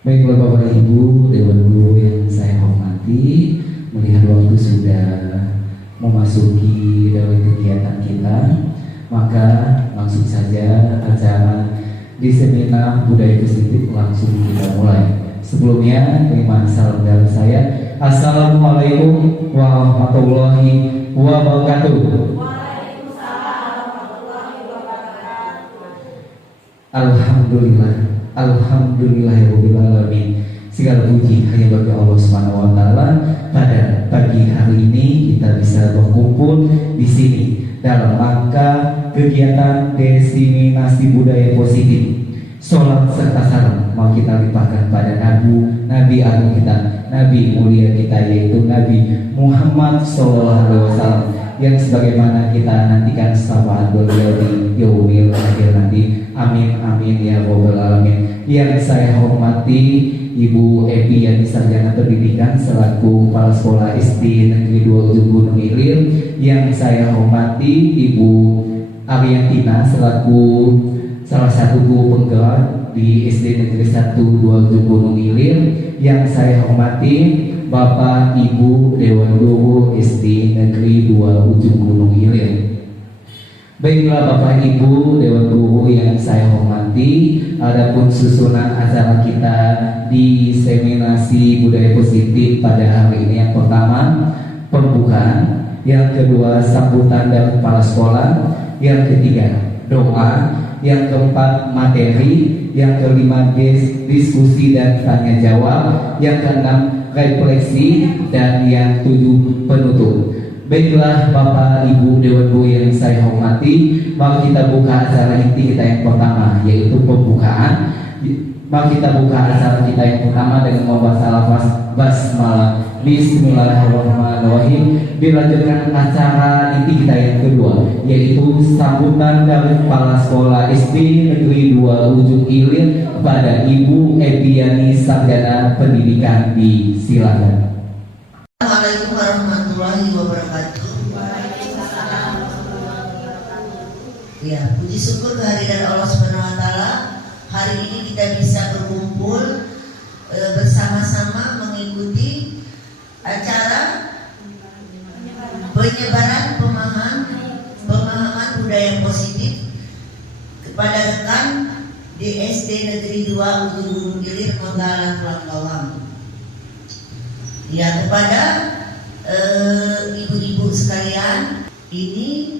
Baiklah Bapak Ibu, Dewan Guru yang saya hormati, melihat waktu sudah memasuki dari kegiatan kita, maka langsung saja acara di seminar budaya positif langsung kita mulai. Sebelumnya, terima salam dari saya. Assalamualaikum warahmatullahi wabarakatuh. Waalaikumsalam warahmatullahi wabarakatuh. Alhamdulillah, alhamdulillahirabbil alamin. Segala puji hanya bagi Allah Subhanahu wa taala. Pada pagi hari ini kita bisa berkumpul di sini dalam rangka kegiatan diseminasi budaya positif. Sholat serta salam mau kita limpahkan pada Nabi agung kita, Nabi mulia kita, yaitu Nabi Muhammad SAW, yang sebagaimana kita nantikan syafaat beliau di yaumil akhir nanti. Amin amin ya rabbal alamin. Yang saya hormati Ibu Epi Yani Sarjana Pendidikan selaku Kepala Sekolah SD Negeri 2 Ujung Gunung Ilir. Yang saya hormati Ibu Ariantina selaku salah satu guru penggerak di SD Negeri 1 2 Ujung Gunung Ilir. Yang saya hormati Bapak Ibu Dewan Guru SD Negeri 2 Ujung Gunung Ilir. Baiklah Bapak Ibu Dewan Guru yang saya hormati, adapun susunan acara kita di seminasi budaya positif pada hari ini, yang pertama pembukaan, yang kedua sambutan dari kepala sekolah, yang ketiga doa, yang keempat materi, yang kelima diskusi dan tanya jawab, yang keenam refleksi, dan yang tujuh penutup. Baiklah Bapak Ibu Dewan Guru yang saya hormati, mari kita buka acara inti kita yang pertama, yaitu pembukaan. Mari kita buka acara kita yang pertama dengan membaca lafaz basmalah. Bismillahirrahmanirrahim. Dilanjutkan acara inti kita yang kedua, yaitu sambutan dari Kepala Sekolah SD Negeri 2 Ujung Ilir kepada Ibu Epi Yani Sarjana Pendidikan. Silakan. Assalamualaikum warahmatullahi wabarakatuh. Ya, puji syukur kehadiran Allah Subhanahu wa taala. Hari ini kita bisa berkumpul bersama-sama mengikuti acara penyebaran pemahaman budaya positif kepada rekan di SD Negeri 2 Ujung Gunung Ilir Manggalan Langkawang. Ya, kepada ibu-ibu sekalian, ini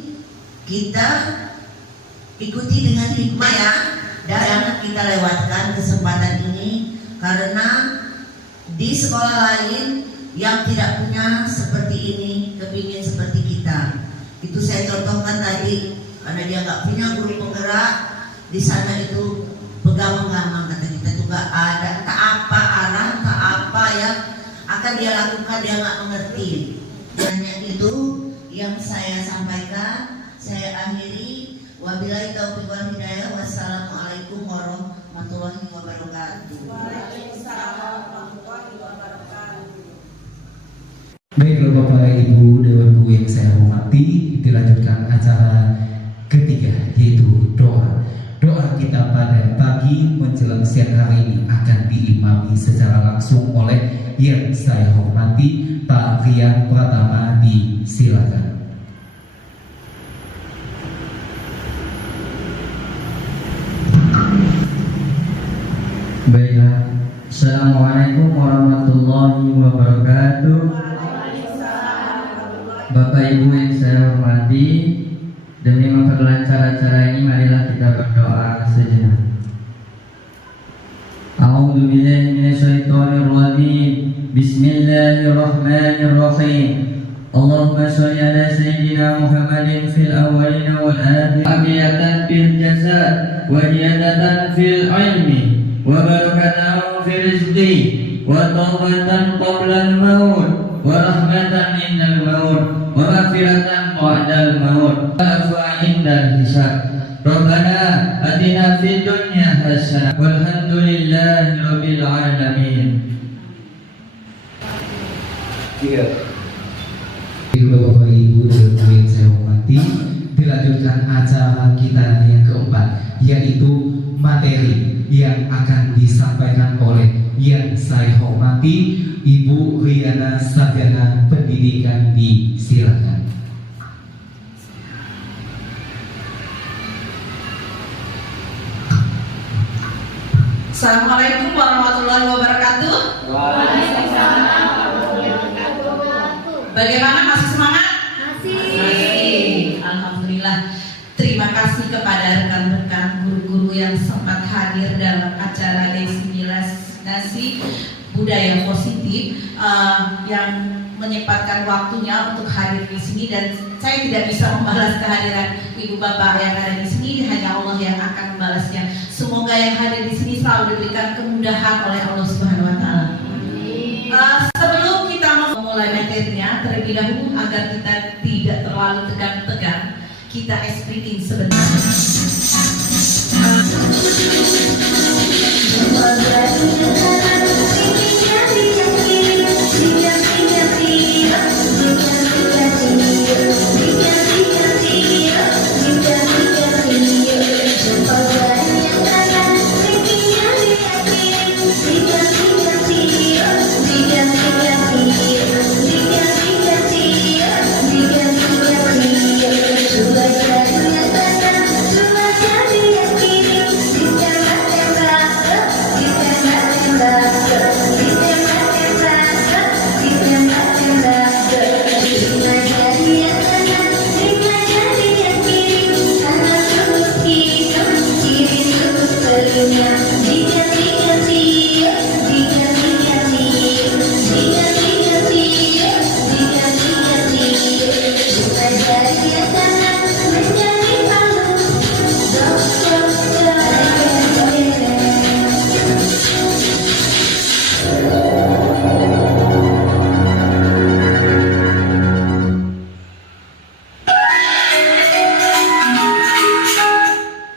kita ikuti dengan hikmah ya, dan kita lewatkan kesempatan ini karena di sekolah lain yang tidak punya seperti ini, kepingin seperti kita. Itu saya contohkan tadi, karena dia nggak punya guru penggerak di sana, itu pegang-pegang kata kita juga ada tak apa arah, tak apa ya akan dia lakukan, dia nggak mengerti. Hanya itu yang saya sampaikan. Saya akhiri. Wabillahi taufiq wal hidayah. Wassalamualaikum warahmatullahi wabarakatuh. Waalaikumsalam warahmatullahi wabarakatuh. Baiklah Bapak Ibu Dewan Guru yang saya hormati, dilanjutkan acara ketiga, yaitu doa. Doa kita pada pagi menjelang siang hari ini akan diimami secara langsung oleh yang saya hormati Pak Rian Pratama. Silakan. Baiklah, Assalamualaikum warahmatullahi wabarakatuh. Bapak Ibu yang saya hormati, demi memperlancar acara ini, marilah kita berdoa sejenak. A'udzu billahi minasyaitonir rajim. Bismillahirrahmanirrahim. Allahumma shalli ala sayyidina Muhammadin fil awwalin wal akhirin, aqiyatan fil jasad wa ziyadatan fil ilmi wa barakatan fil rizqi wa tawbatan qabla al maut wa rahmatan indal maut wa maghfiratan ba'dal maut wa afwa indal hisab. Rabbana atina fid dunya hasanah walhamdulillahi rabbil alamin. Iya. Bapak Ibu dan yang saya hormati, dilanjutkan acara kita yang keempat, yaitu materi yang akan disampaikan oleh yang saya hormati, Ibu Riana Sarjana Pendidikan, disilakan. Assalamualaikum warahmatullahi wabarakatuh. Waalaikumsalam warahmatullahi wabarakatuh. Bagaimana, masih semangat? Masih. Alhamdulillah. Terima kasih kepada rekan-rekan guru-guru yang sempat hadir dalam acara diseminasi budaya positif yang menyempatkan waktunya untuk hadir di sini, dan saya tidak bisa membalas kehadiran ibu bapak yang ada di sini, hanya Allah yang akan membalasnya. Semoga yang hadir di sini selalu diberikan kemudahan oleh Allah Subhanahu wa taala. Sebelum kita memulai materinya, terlebih dahulu agar kita tidak terlalu tegang-tegang, kita speaking sebentar.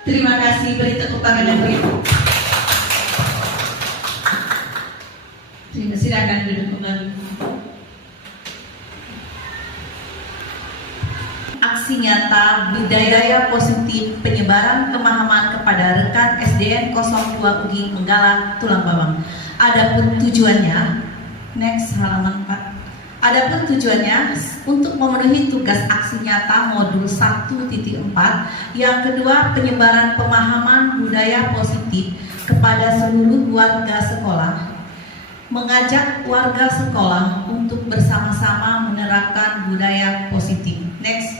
Terima kasih, beri tepuk tangan yang beri. Silakan duduk kembali. Aksi nyata budaya positif penyebaran pemahaman kepada rekan SDN 02 UGI Menggalang Tulang Bawang. Adapun tujuannya, next halaman 4. Adapun tujuannya untuk memenuhi tugas aksi nyata modul 1.4. Yang kedua, penyebaran pemahaman budaya positif kepada seluruh warga sekolah. Mengajak warga sekolah untuk bersama-sama menerapkan budaya positif. Next.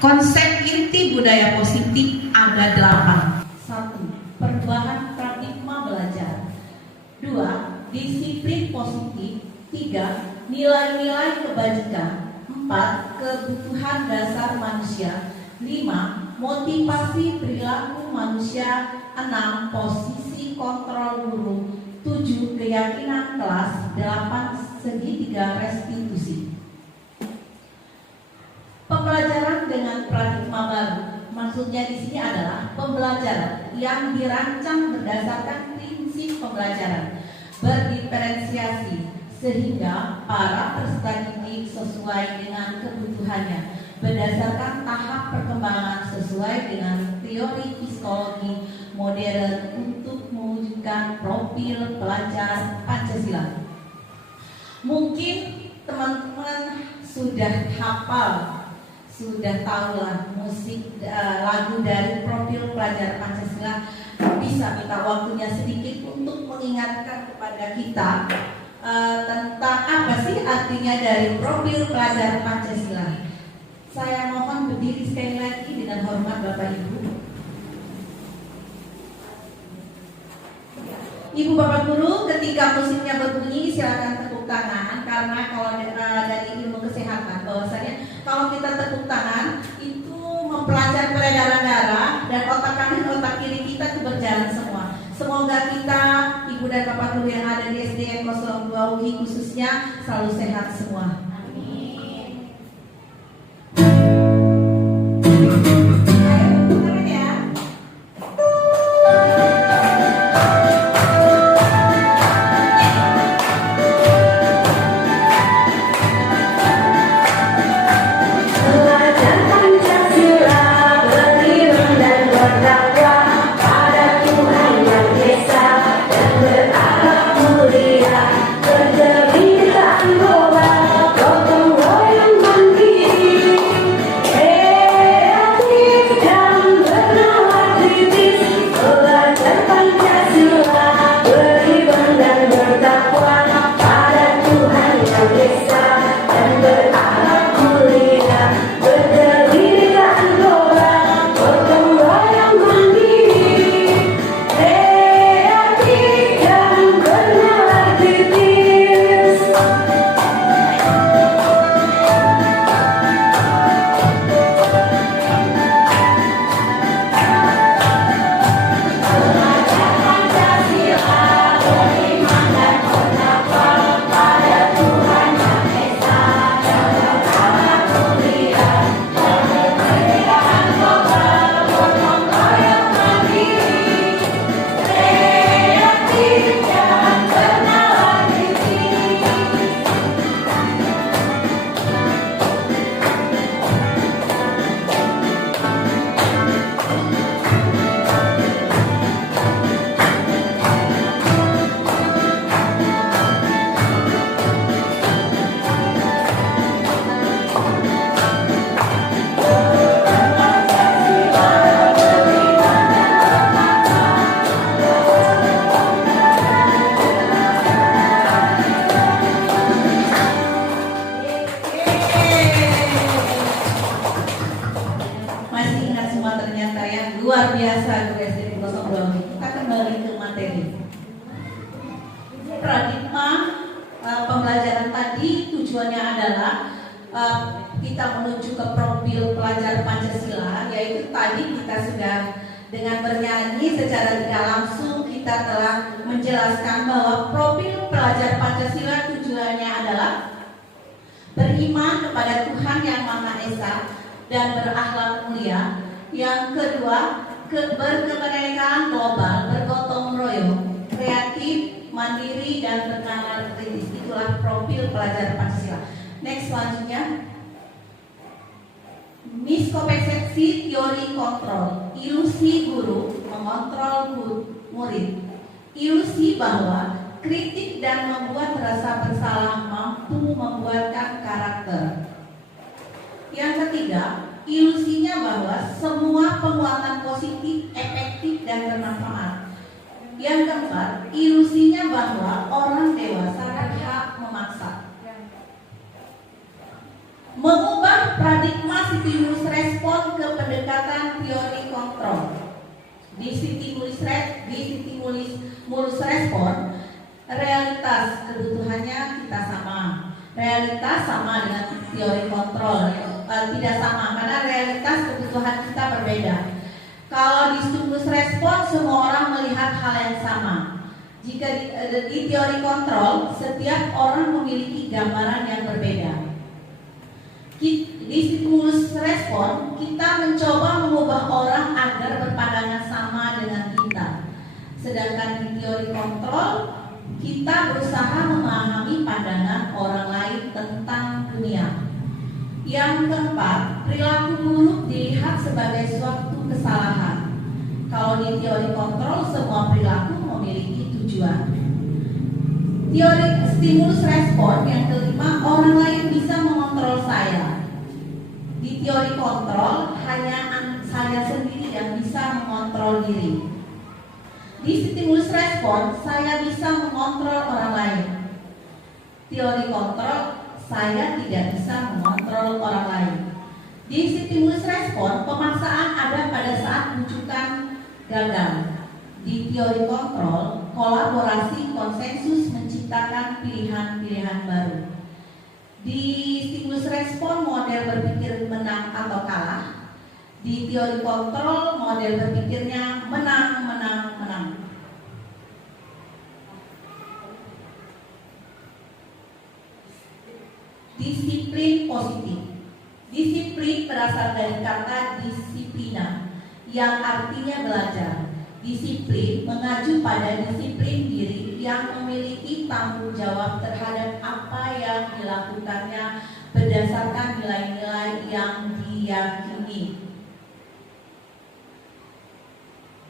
Konsep inti budaya positif ada 8. 1. Perubahan paradigma belajar. 2. Disiplin positif. 3. Nilai-nilai kebajikan. 4. Kebutuhan dasar manusia. 5. Motivasi perilaku manusia. 6. Posisi kontrol guru. 7. Keyakinan kelas. 8. Segitiga restitusi. Pembelajaran dengan paradigma baru. Maksudnya di sini adalah pembelajaran yang dirancang berdasarkan prinsip pembelajaran berdiferensiasi, sehingga para peserta didik sesuai dengan kebutuhannya berdasarkan tahap perkembangan sesuai dengan teori psikologi modern untuk mewujudkan profil pelajar Pancasila. Mungkin teman-teman sudah hafal, sudah tahulah musik lagu dari profil pelajar Pancasila. Bisa minta waktunya sedikit untuk mengingatkan kepada kita tentang apa sih artinya dari profil pelajar Pancasila. Saya mohon berdiri sekali lagi dengan hormat Bapak Ibu. Ibu Bapak Guru, ketika musiknya berbunyi silakan tepuk tangan, karena kalau dari ilmu kesehatan bahwasanya kalau kita tepuk tangan itu mempelajari peredaran darah dan otak kanan otak kiri kita itu berjalan semua. Semoga kita Ibu dan Bapak Guru yang ada di SDN 02 UGI khususnya selalu sehat semua. Amin. Ayo tangan ya. Pada Tuhan yang Esa dan pembelajaran tadi tujuannya adalah kita menuju ke profil pelajar Pancasila, yaitu tadi kita sudah dengan bernyanyi secara tidak langsung kita telah menjelaskan bahwa profil pelajar Pancasila tujuannya adalah beriman kepada Tuhan Yang Maha Esa dan berakhlak mulia. Yang kedua, berkebenekaan global, bergotong royong, kreatif, mandiri, dan bernalar kritis. Itulah profil pelajar Pancasila. Next, selanjutnya, miskonsepsi teori kontrol, ilusi guru mengontrol murid, ilusi bahwa kritik dan membuat rasa bersalah mampu membuatkan karakter. Yang ketiga, ilusinya bahwa semua penguatan positif, efektif, dan bermanfaat. Yang keempat, ilusinya bahwa orang dewasa berhak memaksa. Mengubah paradigma stimulus respon ke pendekatan teori kontrol. Di stimulus respon, realitas kebutuhannya kita sama. Realitas sama dengan teori kontrol, tidak sama karena realitas kebutuhan kita berbeda. Kalau di stimulus respon semua orang melihat hal yang sama. Jika di teori kontrol setiap orang memiliki gambaran yang berbeda. Di stimulus respon kita mencoba mengubah orang agar berpandangan sama dengan kita. Sedangkan di teori kontrol kita berusaha memahami pandangan orang lain tentang dunia. Yang keempat, perilaku buruk dilihat sebagai suatu kesalahan. Kalau di teori kontrol semua perilaku memiliki tujuan. Teori stimulus respon yang kelima, orang lain bisa mengontrol saya. Di teori kontrol hanya saya sendiri yang bisa mengontrol diri. Di stimulus respon saya bisa mengontrol orang lain. Teori kontrol saya tidak bisa mengontrol orang lain. Di stimulus respon pemaksaan ada pada saat rujukan gagal. Di teori kontrol kolaborasi konsensus menciptakan pilihan-pilihan baru. Di stimulus respon model berpikir menang atau kalah. Di teori kontrol model berpikirnya menang, menang, menang. Disiplin positif. Disiplin berasal dari kata disiplina yang artinya belajar. Disiplin mengacu pada disiplin diri yang memiliki tanggung jawab terhadap apa yang dilakukannya berdasarkan nilai-nilai yang diyakini.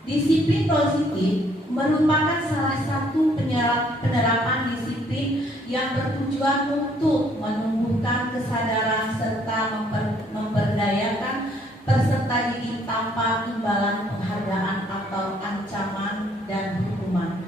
Disiplin positif merupakan salah satu penerapan disiplin yang bertujuan untuk menumbuhkan kesadaran serta memberdayakan peserta didik tanpa imbalan penghargaan atau ancaman dan hukuman.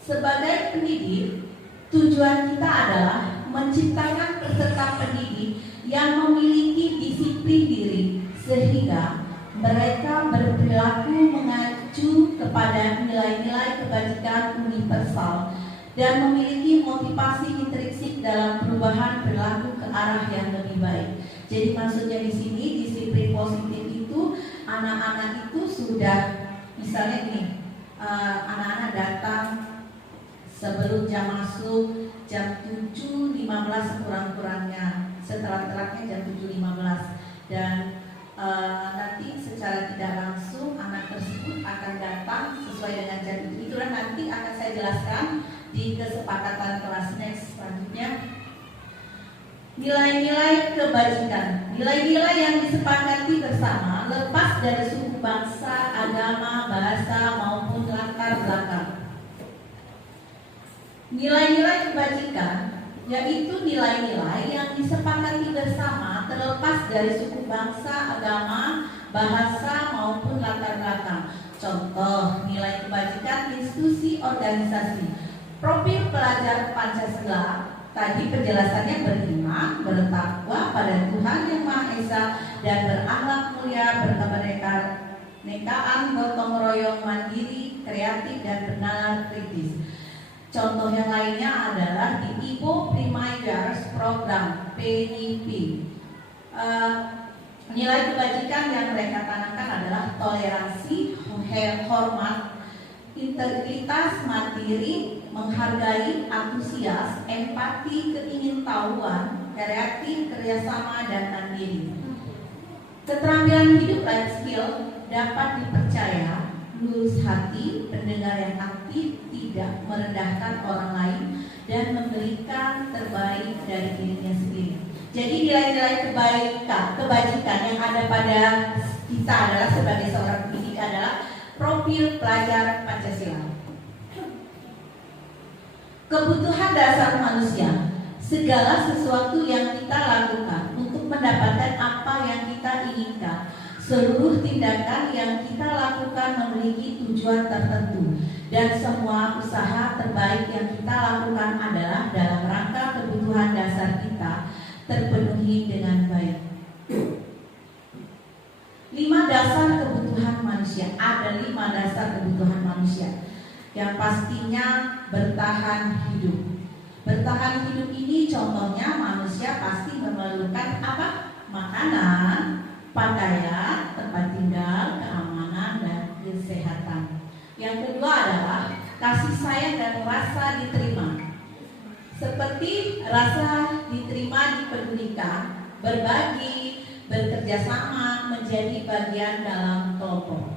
Sebagai pendidik, tujuan kita adalah menciptakan peserta pendidik yang memiliki disiplin diri sehingga mereka berperilaku mengacu kepada nilai-nilai kebajikan universal dan memiliki motivasi intrinsik dalam perubahan perilaku ke arah yang lebih baik. Jadi maksudnya di sini disiplin positif itu anak-anak itu sudah misalnya gini, anak-anak datang sebelum jam masuk jam 7.15 sekurang-kurangnya, setelah-telahnya jam 7.15 dan nanti secara tidak langsung anak tersebut akan datang sesuai dengan jam itu. Itulah nanti akan saya jelaskan di kesepakatan kelas next selanjutnya. Nilai-nilai kebajikan, nilai-nilai yang disepakati bersama lepas dari suku bangsa, agama, bahasa maupun latar belakang. Nilai-nilai kebajikan yaitu nilai-nilai yang disepakati bersama terlepas dari suku bangsa, agama, bahasa maupun latar belakang. Contoh nilai kebajikan institusi organisasi. Profil pelajar Pancasila tadi penjelasannya beriman, bertakwa pada Tuhan Yang Maha Esa dan berakhlak mulia, berkemerdekaan, gotong royong, mandiri, kreatif dan bernalar kritis. Contoh yang lainnya adalah di Ibu Primigers Program PIP. Nilai kebajikan yang mereka tanamkan adalah toleransi, hormat, integritas, mandiri, menghargai, antusias, empati, keingintahuan, kreatif, kerjasama, dan mandiri. Keterampilan hidup life skill dapat dipercaya, lurus hati, pendengar yang aktif, tidak merendahkan orang lain, dan memberikan terbaik dari dirinya sendiri. Jadi nilai-nilai kebajikan yang ada pada kita adalah sebagai seorang pendidik adalah profil pelajar Pancasila. Kebutuhan dasar manusia, segala sesuatu yang kita lakukan untuk mendapatkan apa yang kita inginkan. Seluruh tindakan yang kita lakukan memiliki tujuan tertentu, dan semua usaha terbaik yang kita lakukan adalah dalam rangka kebutuhan dasar kita terpenuhi dengan baik. 5 dasar kebutuhan manusia. Ada 5 dasar kebutuhan manusia. Yang pastinya bertahan hidup. Bertahan hidup ini contohnya manusia pasti memerlukan apa? Makanan, pakaian, tempat tinggal, keamanan, dan kesehatan. Yang kedua adalah kasih sayang dan rasa diterima. Seperti rasa diterima, dipedulikan, berbagi, bekerja sama, menjadi bagian dalam kelompok.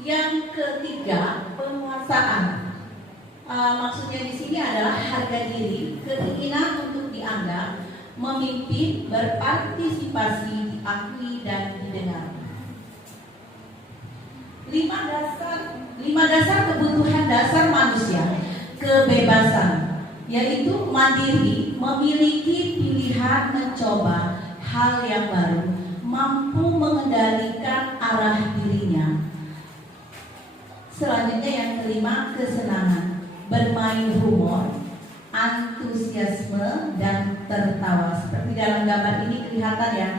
Yang ketiga, penguasaan. Maksudnya di sini adalah harga diri, keinginan untuk dianggap, memimpin, berpartisipasi, diakui, dan didengar. 5 dasar kebutuhan dasar manusia. Kebebasan, yaitu mandiri, memiliki pilihan mencoba hal yang baru, mampu mengendalikan arah dirinya. Selanjutnya yang kelima, kesenangan, bermain humor, antusiasme, dan tertawa. Seperti dalam gambar ini kelihatan ya,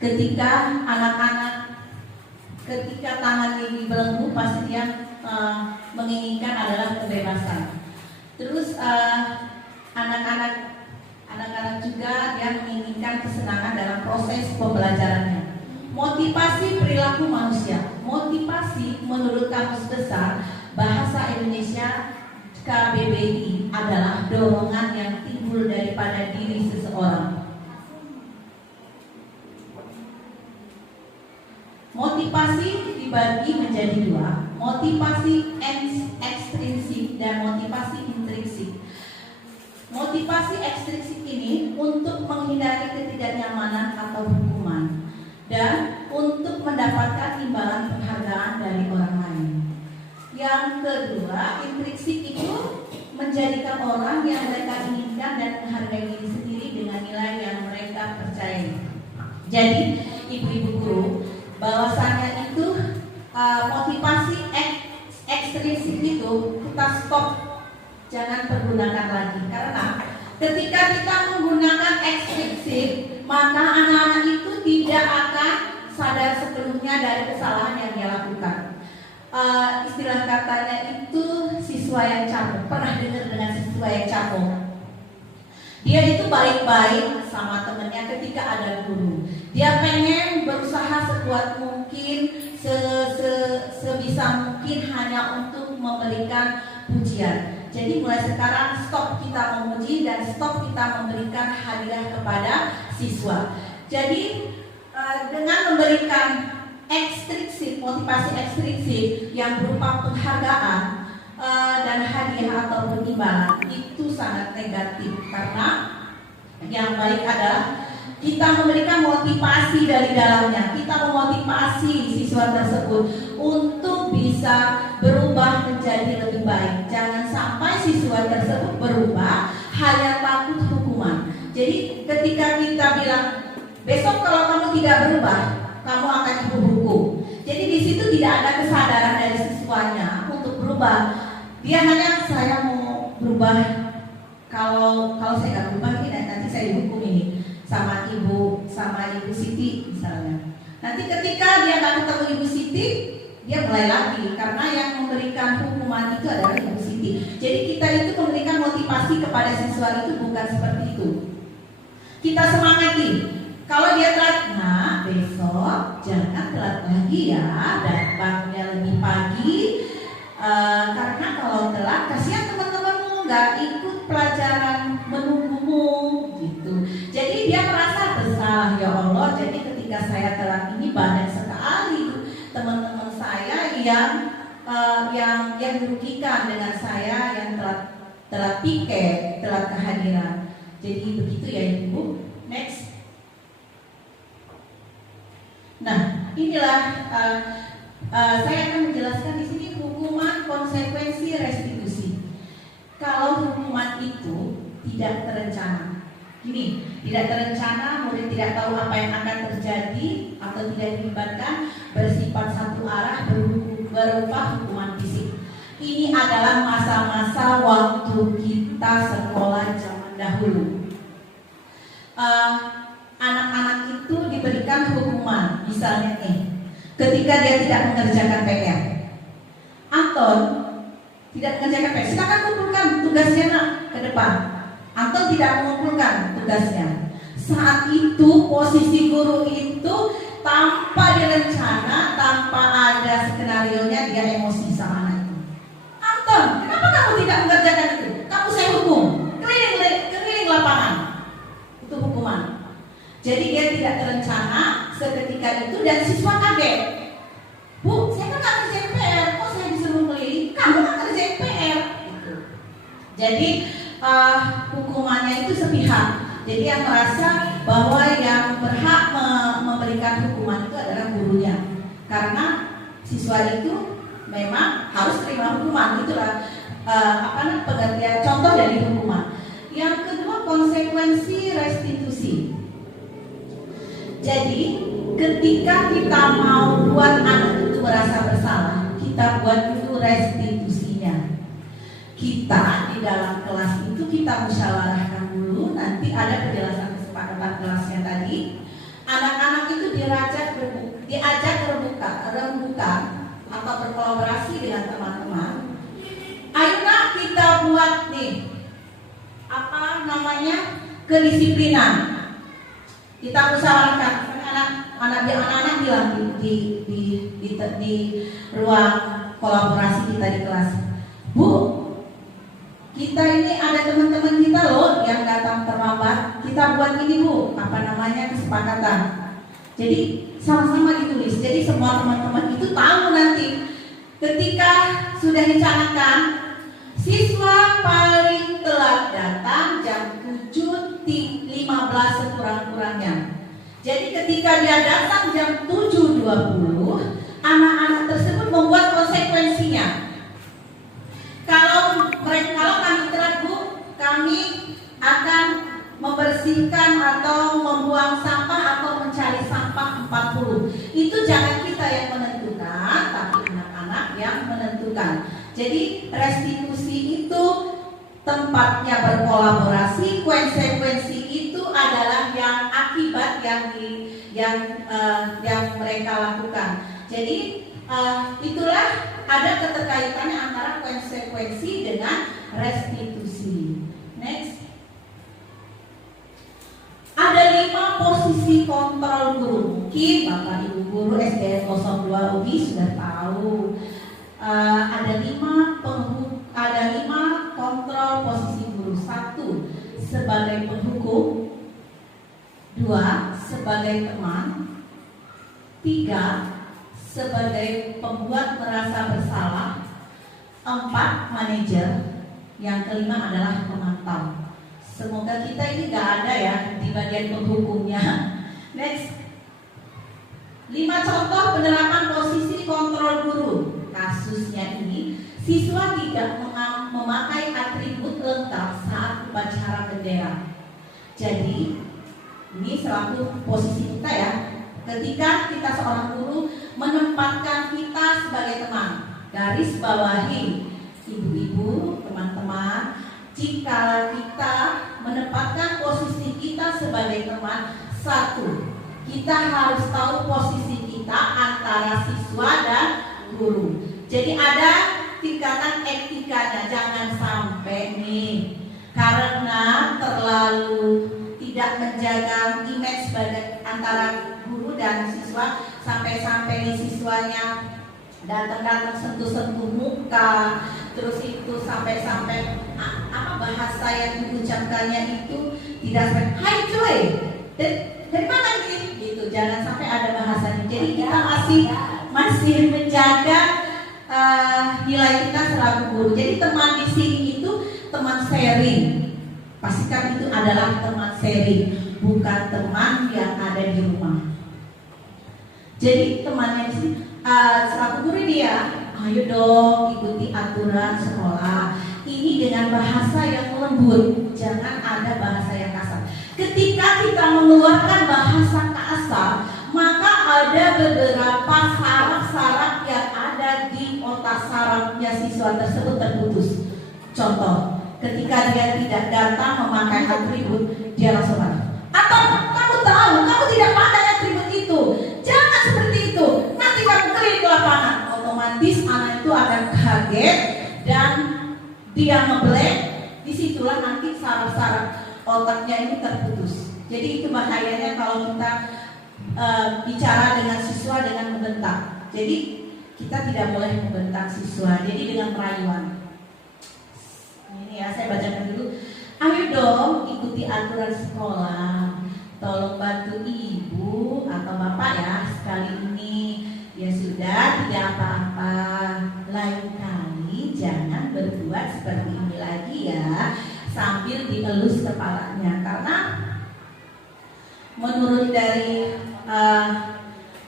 ketika anak-anak ketika tangannya dibelenggu pasti dia menginginkan adalah kebebasan. Terus anak-anak juga dia menginginkan kesenangan dalam proses pembelajarannya. Motivasi perilaku manusia. Motivasi menurut Kamus Besar Bahasa Indonesia KBBI adalah dorongan yang timbul daripada diri seseorang. Motivasi dibagi menjadi 2, motivasi ekstrinsik dan motivasi intrinsik. Motivasi ekstrinsik ini untuk menghindari ketidaknyamanan atau hukuman dan untuk mendapatkan imbalan penghargaan dari orang lain. Yang kedua, intrinsik itu menjadikan orang yang mereka inginkan dan menghargai diri sendiri dengan nilai yang mereka percayai. Jadi, ibu-ibu guru, bahwasanya itu motivasi ekstrinsik itu kita stop, jangan pergunakan lagi, karena ketika kita menggunakan ekstrinsik maka anak-anak itu tidak akan sadar sepenuhnya dari kesalahan yang dia lakukan. Istilah katanya itu siswa yang capek. Pernah dengar dengan siswa yang capek? Dia itu baik-baik sama temennya ketika ada guru. Dia pengen berusaha sekuat mungkin, sebisa mungkin hanya untuk memberikan pujian. Jadi mulai sekarang stop kita memuji dan stop kita memberikan hadiah kepada siswa. Jadi dengan memberikan ekstrinsik, motivasi ekstrinsik yang berupa penghargaan dan hadiah atau imbalan itu sangat negatif, karena yang baik adalah kita memberikan motivasi dari dalamnya. Kita memotivasi siswa tersebut untuk bisa berubah menjadi lebih baik. Jangan sampai siswa tersebut berubah hanya takut hukuman. Jadi ketika kita bilang besok kalau kamu tidak berubah, kamu akan dihukum. Jadi di situ tidak ada kesadaran dari siswanya untuk berubah. Dia hanya saya mau berubah. Kalau saya nggak berubah ini nanti saya dihukum ini sama ibu Siti misalnya. Nanti ketika dia nggak ketemu Ibu Siti, dia mulai lagi karena yang memberikan hukuman itu adalah Ibu Siti. Jadi kita itu memberikan motivasi kepada siswa itu bukan seperti itu. Kita semangati. Kalau dia telat, nah besok jangan telat lagi ya, datangnya lebih pagi. Karena kalau telat kasihan teman-temanmu nggak ikut pelajaran menunggumu gitu. Jadi dia merasa bersalah, ya Allah. Jadi ketika saya telat ini banyak sekali teman-teman saya yang dirugikan dengan saya yang telat piket, telat kehadiran. Jadi begitu ya Ibu. Next. Nah, inilah saya akan menjelaskan di sini hukuman, konsekuensi, restitusi. Kalau hukuman itu tidak terencana, gini, tidak terencana, murid tidak tahu apa yang akan terjadi atau tidak dilibatkan, bersifat satu arah, berupa hukuman fisik. Ini adalah masa-masa waktu kita sekolah zaman dahulu. Anak-anak itu diberikan hukuman, misalnya ketika dia tidak mengerjakan PR, Anton tidak mengerjakan PR, silakan kumpulkan tugasnya nak ke depan. Anton tidak mengumpulkan tugasnya. Saat itu posisi guru itu tanpa direncana, tanpa ada skenario-nya, dia emosi sama anak itu. Anton, kenapa kamu tidak mengerjakan itu? Kamu saya hukum, keliling lapangan. Itu hukuman. Jadi dia tidak terencana seketika itu dan siswa kaget. Bu, saya kan nggak kerjain PR, kok saya disuruh keliling? Kamu nggak kerjain PR. Gitu. Jadi hukumannya itu sepihak. Jadi yang merasa bahwa yang berhak memberikan hukuman itu adalah gurunya, karena siswa itu memang harus terima hukuman. Itulah pengertian contoh dari hukuman. Yang kedua, konsekuensi restitusi. Jadi ketika kita mau buat anak itu merasa bersalah, kita buat itu restitusinya. Kita di dalam kelas itu kita musyawarahkan dulu, nanti ada penjelasan kesepakatan kelasnya tadi. Anak-anak itu diajak rembukan atau berkolaborasi dengan teman-teman. Ayo nak kita buat nih kedisiplinan. Kita musyawarahkan, anak-anak bilang di ruang kolaborasi kita di kelas, Bu, kita ini ada teman-teman kita loh yang datang terlambat. Kita buat ini Bu, kesepakatan. Jadi sama-sama ditulis. Jadi semua teman-teman itu tahu nanti ketika sudah dicanangkan, siswa paling telat datang jam 7.15 sekurang-kurangnya. Jadi ketika dia datang jam 7.20, anak-anak tersebut membuat konsekuensinya. Kalau kami telat Bu, kami akan membersihkan atau membuang sampah atau mencari sampah 40. Itu jangan kita yang menentukan, tapi anak-anak yang menentukan. Jadi restitusi itu tempatnya berkolaborasi, konsekuensi itu adalah yang akibat yang mereka lakukan. Jadi itulah ada keterkaitannya antara konsekuensi dengan restitusi. Next. Ada 5 posisi kontrol guru. Mungkin Bapak Ibu guru SDN 02 UGI sudah tahu. Ada 5 kontrol posisi guru. 1 sebagai penghukum, 2 sebagai teman, 3 sebagai pembuat merasa bersalah, 4 manajer, yang kelima adalah pemantau. Semoga kita ini gak ada ya di bagian penghukumnya. Next. 5 contoh penerapan posisi kontrol guru. Kasusnya ini, siswa tidak memakai atribut lengkap saat upacara bendera. Jadi ini selaku posisi kita ya. Ketika kita seorang guru menempatkan kita sebagai teman, garis bawahi ibu-ibu, teman-teman, jika kita menempatkan posisi kita sebagai teman, 1, kita harus tahu posisi kita antara siswa dan guru. Jadi ada 3 tingkatan etikanya, jangan sampai nih karena terlalu tidak menjaga image sebagai antara guru dan siswa, sampai-sampai nih siswanya datang-datang sentuh-sentuh muka, terus itu sampai-sampai apa bahasa yang diucapkannya itu tidak sampai hai cuy, dari mana ini gitu, jangan sampai ada bahasanya. Jadi kita masih menjaga nilai kita selaku guru. Jadi teman di sini itu teman sharing, pastikan itu adalah teman sharing, bukan teman yang ada di rumah. Jadi temannya di sini selaku guru dia, ayo dong ikuti aturan sekolah ini dengan bahasa yang lembut, jangan ada bahasa yang kasar. Ketika kita mengeluarkan bahasa kasar, maka ada beberapa saraf-saraf yang ada di otak sarafnya siswa tersebut terputus. Contoh, ketika dia tidak datang memakai atribut, dia langsung marah. Atau kamu tahu, kamu tidak pakai atribut itu, jangan seperti itu, nanti kamu keliling ke lapangan. Otomatis anak itu akan kaget dan dia ngeblank. Disitulah nanti saraf-saraf otaknya ini terputus. Jadi itu bahayanya kalau kita bicara dengan siswa dengan membentak. Jadi kita tidak boleh membentak siswa. Jadi dengan perayuan. Ini ya, saya bacakan dulu. Ayo dong ikuti aturan sekolah. Tolong bantu ibu atau bapak ya sekali ini. Ya sudah, tidak apa-apa. Lain kali jangan berbuat seperti ini lagi ya. Sambil dielus kepalanya, karena menurut dari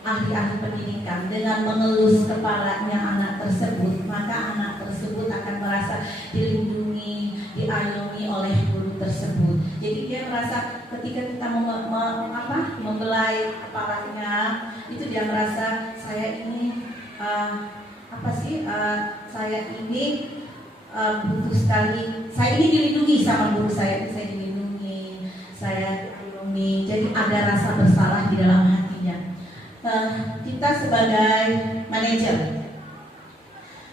ahli-ahli pendidikan, dengan mengelus kepalanya anak tersebut, maka anak tersebut akan merasa dilindungi, diayomi oleh guru tersebut. Jadi dia merasa ketika kita membelai kepalanya, itu dia merasa saya ini saya ini butuh sekali, saya ini dilindungi sama guru saya dilindungi, saya dilindungi. Jadi ada rasa bersalah di dalam hatinya. Kita sebagai manajer,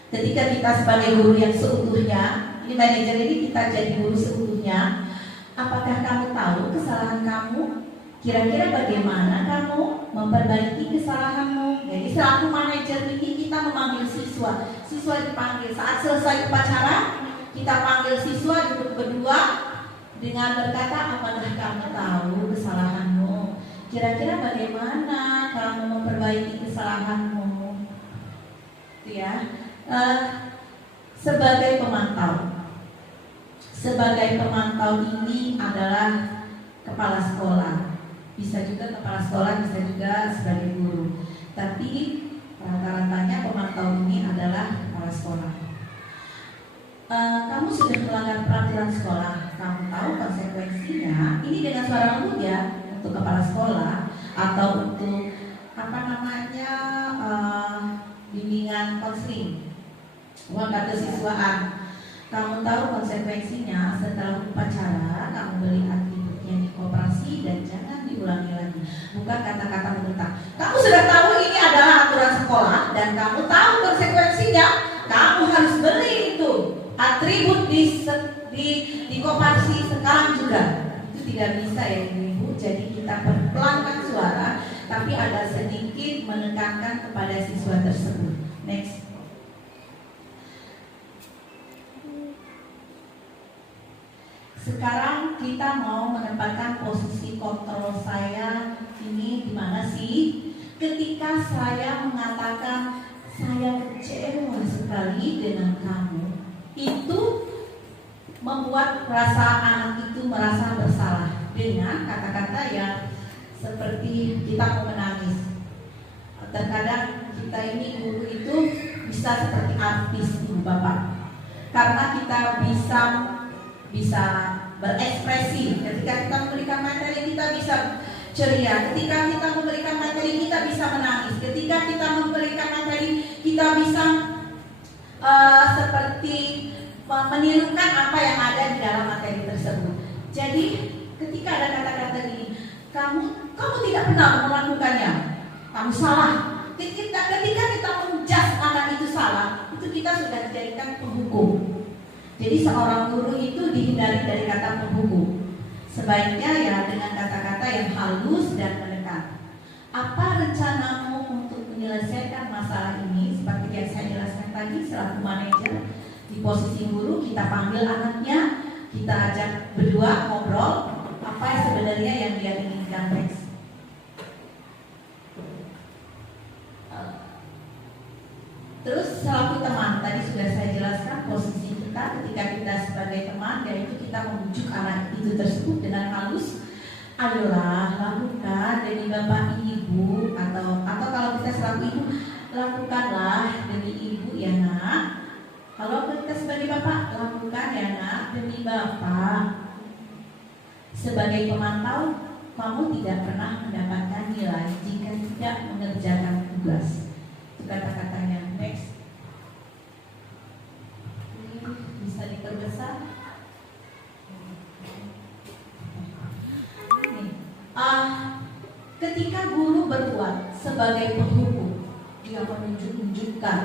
ketika kita sebagai guru yang seutuhnya, ini manajer ini kita jadi guru seutuhnya. Apakah kamu tahu kesalahan kamu? Kira-kira bagaimana kamu memperbaiki kesalahanmu? Jadi selaku manajer ini kita memanggil siswa. Siswa dipanggil saat selesai upacara, kita panggil siswa duduk berdua dengan berkata, apakah kamu tahu kesalahanmu? Kira-kira bagaimana kamu memperbaiki kesalahanmu? Ya, sebagai pemantau ini adalah kepala sekolah. Bisa juga kepala sekolah, bisa juga sebagai guru. Tapi rata-ratanya pemantau ini adalah kepala sekolah. Kamu sudah melanggar peraturan sekolah, kamu tahu konsekuensinya. Ini dengan suara lembut ya, untuk kepala sekolah atau untuk bimbingan konseling, uang kesiswaan. Kamu tahu konsekuensinya. Setelah upacara, kamu beli atributnya di koperasi dan jangan diulangi lagi. Bukan kata-kata membentak. Kamu sudah tahu ini adalah aturan sekolah dan kamu tahu konsekuensinya. Kamu harus beli itu atribut di koperasi sekarang juga. Itu tidak bisa ya ibu. Jadi kita pelankan suara, tapi ada sedikit menekankan kepada siswa tersebut. Next. Sekarang kita mau menempatkan posisi kontrol saya ini di mana sih? Ketika saya mengatakan saya kecewa sekali dengan kamu, itu membuat rasa anak itu merasa bersalah dengan kata-kata yang seperti kita mau menangis. Terkadang kita ini guru itu bisa seperti artis ibu bapak, karena kita bisa berekspresi. Ketika kita memberikan materi kita bisa ceria. Ketika kita memberikan materi kita bisa menangis. Ketika kita memberikan materi kita bisa seperti menirukan apa yang ada di dalam materi tersebut. Jadi ketika ada kata-kata ini, kamu tidak pernah melakukannya, kamu salah. Ketika kita menjudge anak itu salah, itu kita sudah dijadikan menjadikan penghukum. Jadi seorang guru itu dihindari dari kata penghukum. Sebaiknya ya dengan kata-kata yang halus dan mendekat. Apa rencanamu untuk menyelesaikan masalah ini? Seperti yang saya jelaskan tadi, selaku manajer di posisi guru, kita panggil anaknya, kita ajak berdua ngobrol apa yang sebenarnya yang dia inginkan next. Terus selaku teman, tadi sudah saya jelaskan posisi kita ketika kita sebagai teman, yaitu kita membujuk anak itu tersebut dengan halus. Ayolah, lakukan demi bapak ibu, atau kalau kita selaku ibu, lakukanlah demi ibu ya nak. Kalau kita sebagai bapak, lakukan ya nak demi bapak. Sebagai pemantau, kamu tidak pernah mendapatkan nilai jika tidak mengerjakan tugas. Itu kata-katanya. Next. Ini bisa diperbesar. Ketika guru berbuat sebagai penghukum, dia menunjuk-nunjukkan,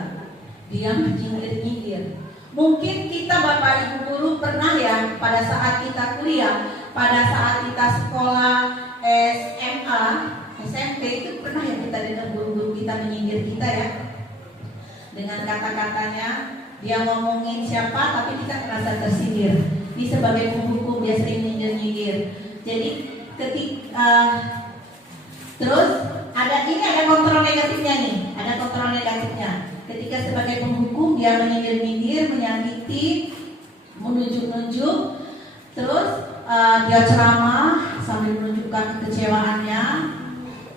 dia menyindir-nyindir. Mungkin kita bapak ibu guru pernah ya pada saat kita kuliah, pada saat kita sekolah SMA, SMP itu pernah ya kita dengar guru-guru kita menyindir kita ya. Dengan kata-katanya dia ngomongin siapa tapi kita merasa tersindir. Ini sebagai penghukum dia sering nyindir-nyindir. Jadi terus ada kontrol negatifnya nih, ada kontrol negatifnya. Ketika sebagai penghukum dia menyindir-nyindir, menyakiti, menunjuk-nunjuk, terus dia ceramah sambil menunjukkan kekecewaannya.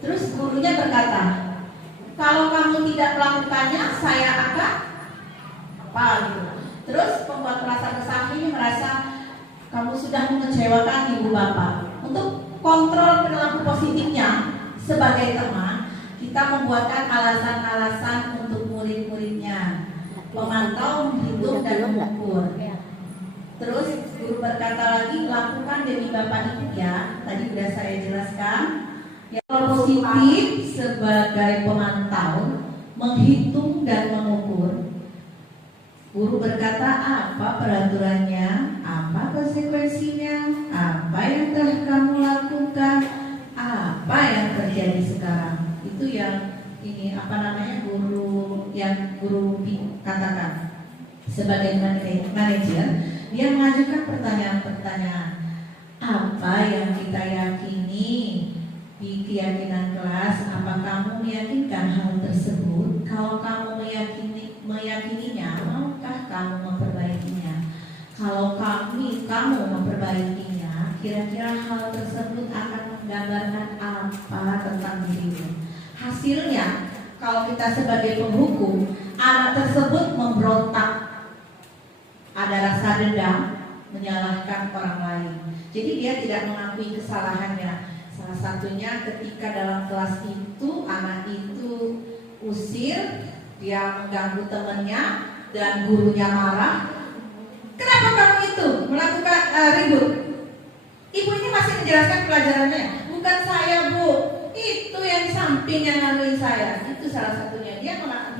Terus gurunya berkata, kalau kamu tidak melakukannya, saya akan apa gitu. Terus pembuat perasaan kesal ini merasa kamu sudah mengecewakan ibu bapak. Untuk kontrol perilaku positifnya sebagai teman, kita membuatkan alasan-alasan untuk murid-muridnya. Pemantau menghitung dan mengukur. Terus guru berkata lagi, lakukan demi bapak ibu ya. Tadi sudah saya jelaskan. Yang positif sebagai pemantau, menghitung dan mengukur. Guru berkata apa peraturannya, apa konsekuensinya, apa yang telah kamu lakukan, apa yang terjadi sekarang. Itu yang ini guru katakan. Sebagai manajer, dia mengajukan pertanyaan-pertanyaan. Apa yang kita yakini di keyakinan kelas? Apa kamu meyakinkan hal tersebut? Kalau kamu meyakininya, maukah kamu memperbaikinya? Kalau kamu memperbaikinya, kira-kira hal tersebut akan menggambarkan apa tentang dirimu? Hasilnya, kalau kita sebagai penghukum, anak tersebut memberontak, ada rasa dendam, menyalahkan orang lain. Jadi dia tidak mengakui kesalahannya. Salah satunya ketika dalam kelas itu anak itu usir, dia mengganggu temannya dan gurunya marah. Kenapa kamu itu melakukan ribut? Ibu ini masih menjelaskan pelajarannya. Bukan saya bu, itu yang di samping yang nganuin saya. Itu salah satunya.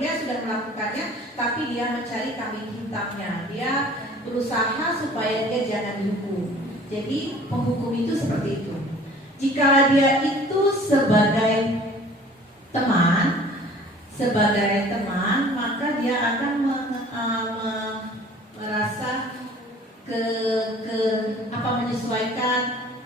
Dia sudah melakukannya, tapi dia mencari kambing hitamnya. Dia berusaha supaya dia jangan dihukum. Jadi penghukum itu seperti itu. Jika dia itu sebagai teman, maka dia akan merasa menyesuaikan,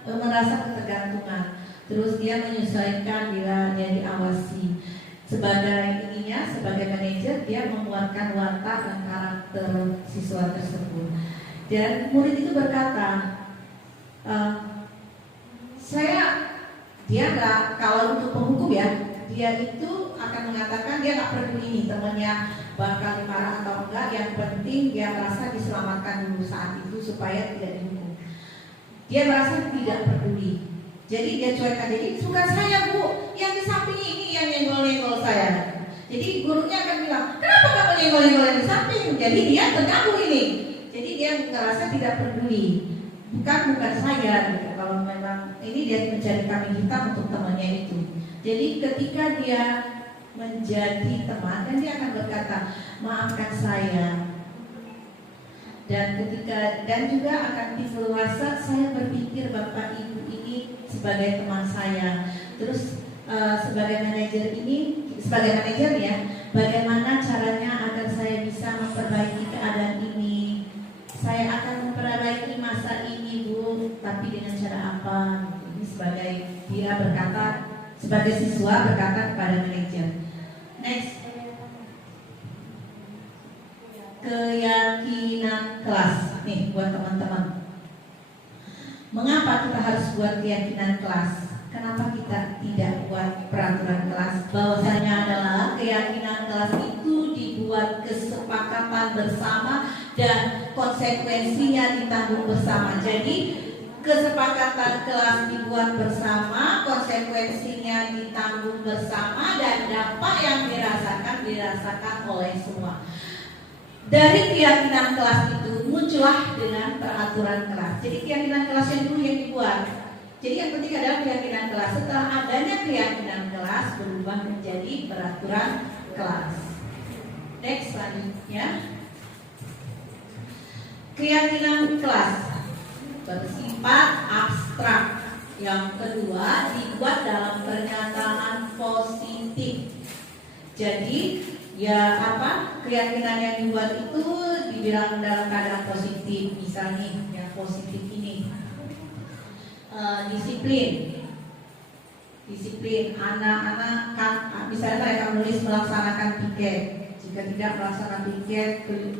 merasa ketergantungan. Terus dia menyesuaikan bila dia diawasi. Sebagai manajer, dia menguatkan watak dan karakter siswa tersebut. Dan murid itu berkata, kalau untuk penghukum ya, dia itu akan mengatakan dia nggak peduli nih temannya bakal dimarah atau enggak. Yang penting dia merasa diselamatkan dulu saat itu supaya tidak dihukum. Dia merasa tidak peduli. Jadi dia cuekkan. Jadi bukan saya bu, yang di samping ini yang nyenggol-nyenggol saya. Jadi gurunya akan bilang, kenapa kamu nyenggol-nyenggol yang di samping? Jadi dia terganggu ini. Jadi dia merasa tidak peduli. Bukan saya gitu. Kalau memang ini dia mencari kambing hitam untuk temannya itu. Jadi ketika dia menjadi teman, dan dia akan berkata, maafkan saya, dan juga akan timbul rasa saya berpikir Bapak Ibu ini sebagai teman saya. Terus sebagai manajer ya, bagaimana caranya agar saya bisa memperbaiki keadaan ini? Saya akan memperbaiki masa ini, Bu, tapi dengan cara apa? Ini sebagai dia berkata, sebagai siswa berkata kepada manajer. Next, keyakinan kelas. Nih buat teman-teman. Mengapa kita harus buat keyakinan kelas? Kenapa kita tidak buat peraturan kelas? Bahwasanya adalah keyakinan kelas itu dibuat kesepakatan bersama dan konsekuensinya ditanggung bersama. Jadi kesepakatan kelas dibuat bersama, konsekuensinya ditanggung bersama, dan dampak yang dirasakan oleh semua. Dari keyakinan kelas itu muncullah dengan peraturan kelas. Jadi keyakinan kelas yang dulu yang dibuat. Jadi yang penting adalah keyakinan kelas. Setelah adanya keyakinan kelas berubah menjadi peraturan kelas. Next selanjutnya, keyakinan kelas bersifat abstrak. Yang kedua, dibuat dalam pernyataan positif. Jadi ya keyakinan yang dibuat itu dibilang dalam keadaan positif. Misalnya yang positif ini disiplin anak-anak kan misalnya mereka menulis melaksanakan piket. Jika tidak melaksanakan piket,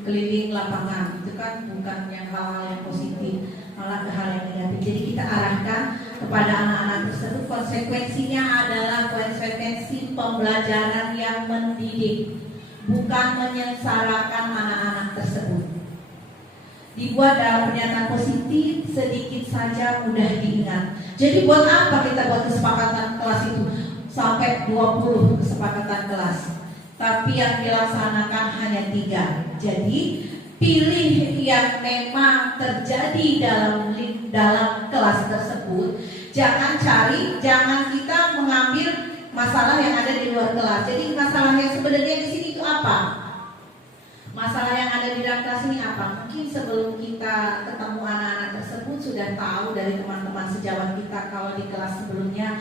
keliling lapangan, itu kan bukan yang hal-hal yang positif, malah ke hal yang negatif. Jadi kita arahkan kepada anak-anak tersebut, konsekuensinya adalah konsekuensi pembelajaran yang mendidik, bukan menyengsarakan anak-anak tersebut. Dibuat dalam pernyataan positif, sedikit saja mudah diingat. Jadi buat apa kita buat kesepakatan kelas itu sampai 20 kesepakatan kelas, tapi yang dilaksanakan hanya 3. Jadi pilih yang memang terjadi dalam kelas tersebut. Jangan kita mengambil masalah yang ada di luar kelas. Jadi masalah yang sebenarnya di sini itu apa? Masalah yang ada di dalam kelas ini apa? Mungkin sebelum kita ketemu anak-anak tersebut sudah tahu dari teman-teman sejawat kita kalau di kelas sebelumnya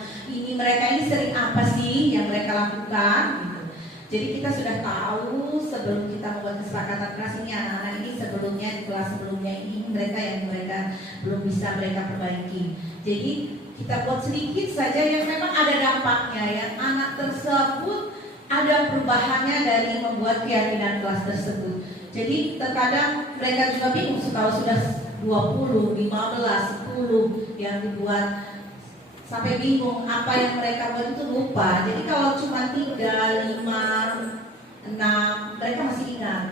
mereka ini sering apa sih yang mereka lakukan gitu. Jadi kita sudah tahu sebelum kita membuat kesepakatan kelas ini, anak-anak ini sebelumnya di kelas sebelumnya ini mereka belum bisa mereka perbaiki. Jadi kita buat sedikit saja yang memang ada dampaknya, yang anak tersebut ada perubahannya dari membuat keyakinan kelas tersebut. Jadi terkadang mereka juga bingung kalau sudah 20, 15, 10 yang dibuat, sampai bingung apa yang mereka buat itu lupa. Jadi kalau cuma 3, 5, 6 mereka masih ingat.